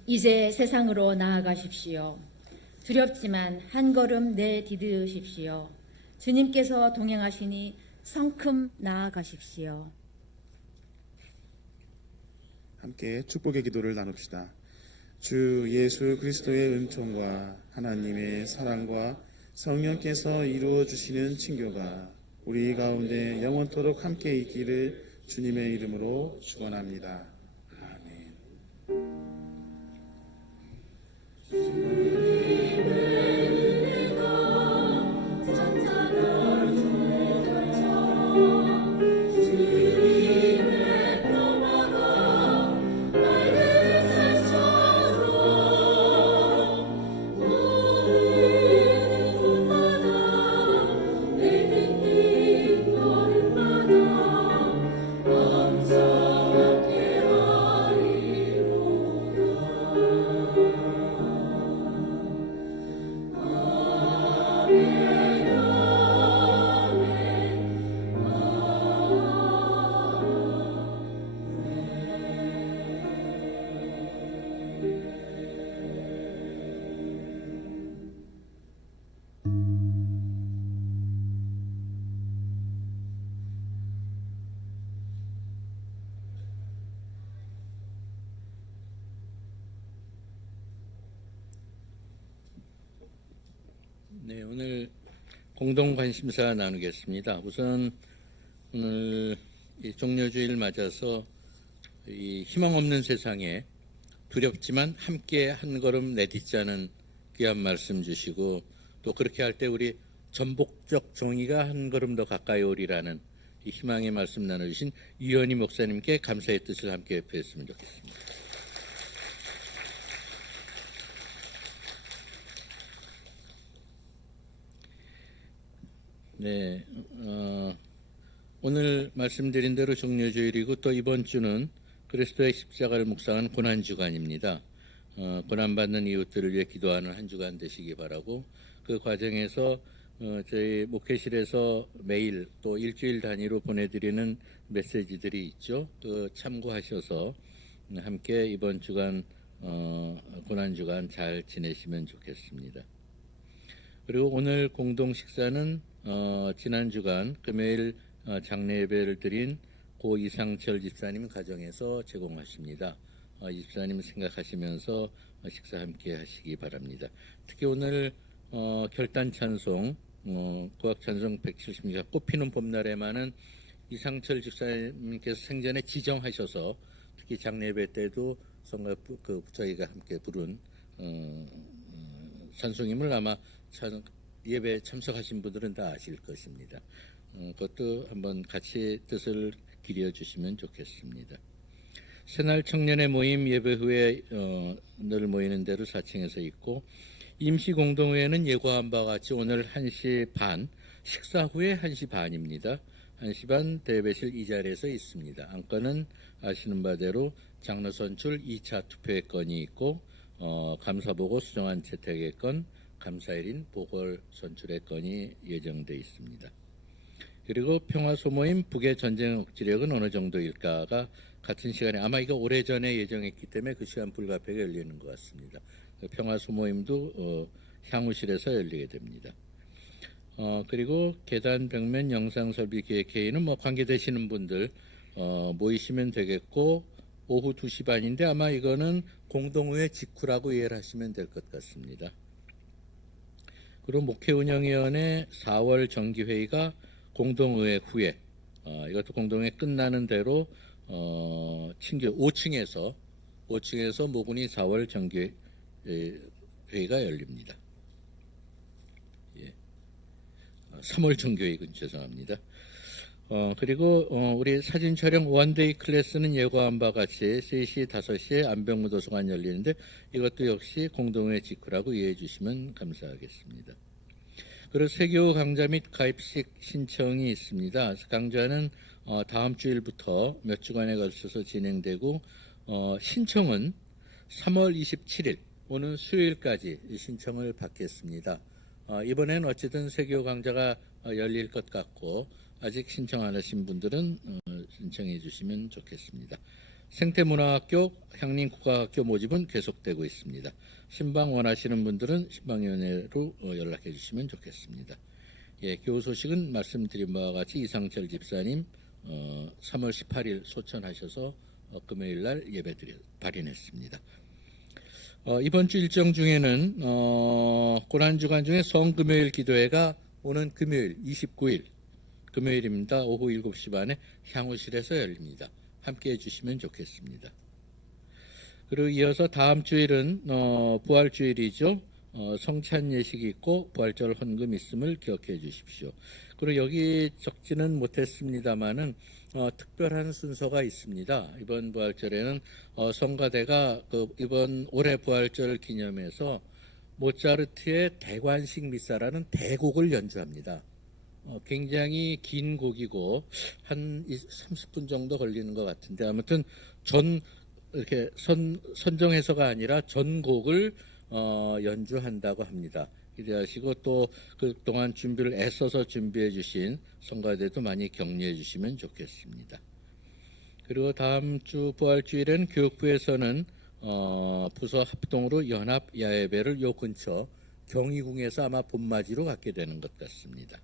이제 세상으로 나아가십시오. 두렵지만 한 걸음 내디디으십시오. 주님께서 동행하시니 성큼 나아가십시오. 함께 축복의 기도를 나눕시다. 주 예수 그리스도의 은총과 하나님의 사랑과 성령께서 이루어 주시는 친교가 우리 가운데 영원토록 함께 있기를 주님의 이름으로 축원합니다. 아멘. 네, 오늘 공동 관심사 나누겠습니다. 우선 오늘 이 종려주일 맞아서 이 희망 없는 세상에 두렵지만 함께 한 걸음 내딛자는 귀한 말씀 주시고, 또 그렇게 할 때 우리 전복적 정의가 한 걸음 더 가까이 오리라는 이 희망의 말씀 나눠주신 이현희 목사님께 감사의 뜻을 함께 표했으면 좋겠습니다. 네, 오늘 말씀드린 대로 종려주일이고 또 이번 주는 그리스도의 십자가를 묵상하는 고난주간입니다. 고난받는 이웃들을 위해 기도하는 한 주간 되시기 바라고, 그 과정에서 저희 목회실에서 매일 또 일주일 단위로 보내드리는 메시지들이 있죠. 그 참고하셔서 함께 이번 주간 고난주간 잘 지내시면 좋겠습니다. 그리고 오늘 공동 식사는 지난 주간 금요일 장례 예배를 드린 고 이상철 집사님 가정에서 제공하십니다. 이 집사님 생각하시면서 식사 함께 하시기 바랍니다. 특히 오늘 결단 찬송, 구악 찬송 176 꽃피는 봄날에만은 이상철 집사님께서 생전에 지정하셔서 특히 장례 예배 때도 저희가 함께 부른 찬송임을 아마 예배 참석하신 분들은 다 아실 것입니다. 그것도 한번 같이 뜻을 기려 주시면 좋겠습니다. 새날 청년의 모임 예배 후에 늘 모이는 대로 4층에서 있고, 임시공동회는 예고한 바와 같이 오늘 1시 반, 식사 후에 1시 반입니다. 1시 반 대배실 이 자리에서 있습니다. 안건은 아시는 바대로 장로 선출 2차 투표의 건이 있고, 감사보고 수정안 채택의 건, 감사일인 보궐 선출의 건이 예정돼 있습니다. 그리고 평화소모임 북의 전쟁 억지력은 어느 정도일까가 같은 시간에, 아마 이거 오래전에 예정했기 때문에 그 시간 불가피하게 열리는 것 같습니다. 평화소모임도 향후실에서 열리게 됩니다. 그리고 계단 벽면 영상설비계획회의는 관계되시는 분들 모이시면 되겠고, 오후 2시 반인데 아마 이거는 공동회 직후라고 이해를 하시면 될 것 같습니다. 그리고 목회운영위원회 4월 정기회의가 공동의회 후에, 이것도 공동회의 끝나는 대로 5층에서 모군이 4월 정기회의가 열립니다. 3월 정기회의군 죄송합니다. 그리고 우리 사진 촬영 원데이 클래스는 예고한 바와 같이 3시, 5시에 안병무도서관 열리는데 이것도 역시 공동회 직후라고 이해해 주시면 감사하겠습니다. 그리고 세교 강좌 및 가입식 신청이 있습니다. 강좌는 다음 주일부터 몇 주간에 걸쳐서 진행되고, 신청은 3월 27일 오는 수요일까지 신청을 받겠습니다. 이번엔 어쨌든 세교 강좌가 열릴 것 같고, 아직 신청 안 하신 분들은 신청해 주시면 좋겠습니다. 생태문화학교, 향림국악학교 모집은 계속되고 있습니다. 신방 원하시는 분들은 신방위원회로 연락해 주시면 좋겠습니다. 예, 교우 소식은 말씀드린 바와 같이 이상철 집사님 3월 18일 소천하셔서 금요일 날 예배 발인했습니다. 이번 주 일정 중에는 고난주간 중에 성금요일 기도회가 오는 금요일 29일 금요일입니다. 오후 7시 반에 향후실에서 열립니다. 함께해 주시면 좋겠습니다. 그리고 이어서 다음 주일은 부활주일이죠. 성찬 예식이 있고 부활절 헌금 있음을 기억해 주십시오. 그리고 여기 적지는 못했습니다만은 특별한 순서가 있습니다. 이번 부활절에는 성가대가 이번 올해 부활절 기념해서 모차르트의 대관식 미사라는 대곡을 연주합니다. 굉장히 긴 곡이고 한 30분 정도 걸리는 것 같은데 아무튼 이렇게 선정해서가 아니라 전곡을 연주한다고 합니다. 기대하시고 또 그동안 준비를 애써서 준비해 주신 성가대도 많이 격려해 주시면 좋겠습니다. 그리고 다음 주 부활주일엔 교육부에서는 부서 합동으로 연합 야외배를 요 근처 경희궁에서 아마 봄맞이로 갖게 되는 것 같습니다.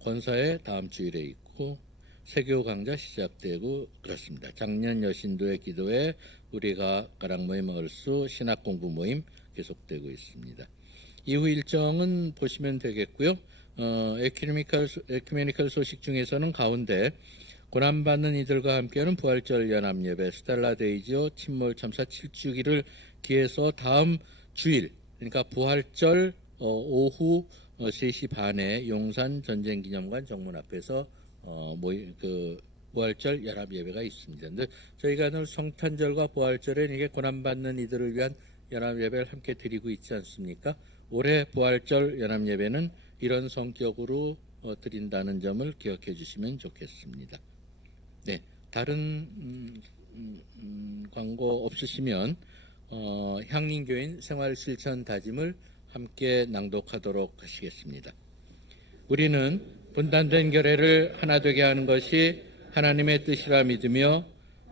권사에 다음 주일에 있고 세교 강좌 시작되고 그렇습니다. 작년 여신도의 기도회 우리가 가락 모임 얼수 신학 공부 모임 계속되고 있습니다. 이후 일정은 보시면 되겠고요. 에큐메니컬 소식 중에서는 가운데 고난받는 이들과 함께하는 부활절 연합예배 스텔라 데이지오 침몰 참사 7주기를 기해서 다음 주일 그러니까 부활절 오후 3시 반에 용산 전쟁기념관 정문 앞에서 부활절 연합예배가 있습니다. 근데 저희가 늘 성탄절과 부활절에 이게 고난받는 이들을 위한 연합예배를 함께 드리고 있지 않습니까? 올해 부활절 연합예배는 이런 성격으로 드린다는 점을 기억해 주시면 좋겠습니다. 네, 다른 광고 없으시면 향림교인 생활실천 다짐을 함께 낭독하도록 하시겠습니다. 우리는 분단된 결례를 하나 되게 하는 것이 하나님의 뜻이라 믿으며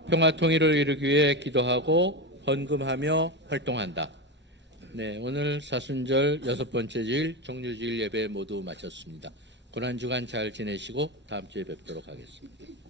평화통일을 이루기 위해 기도하고 헌금하며 활동한다. 네, 오늘 사순절 6번째 주일 종료주일 예배 모두 마쳤습니다. 고난주간 잘 지내시고 다음 주에 뵙도록 하겠습니다.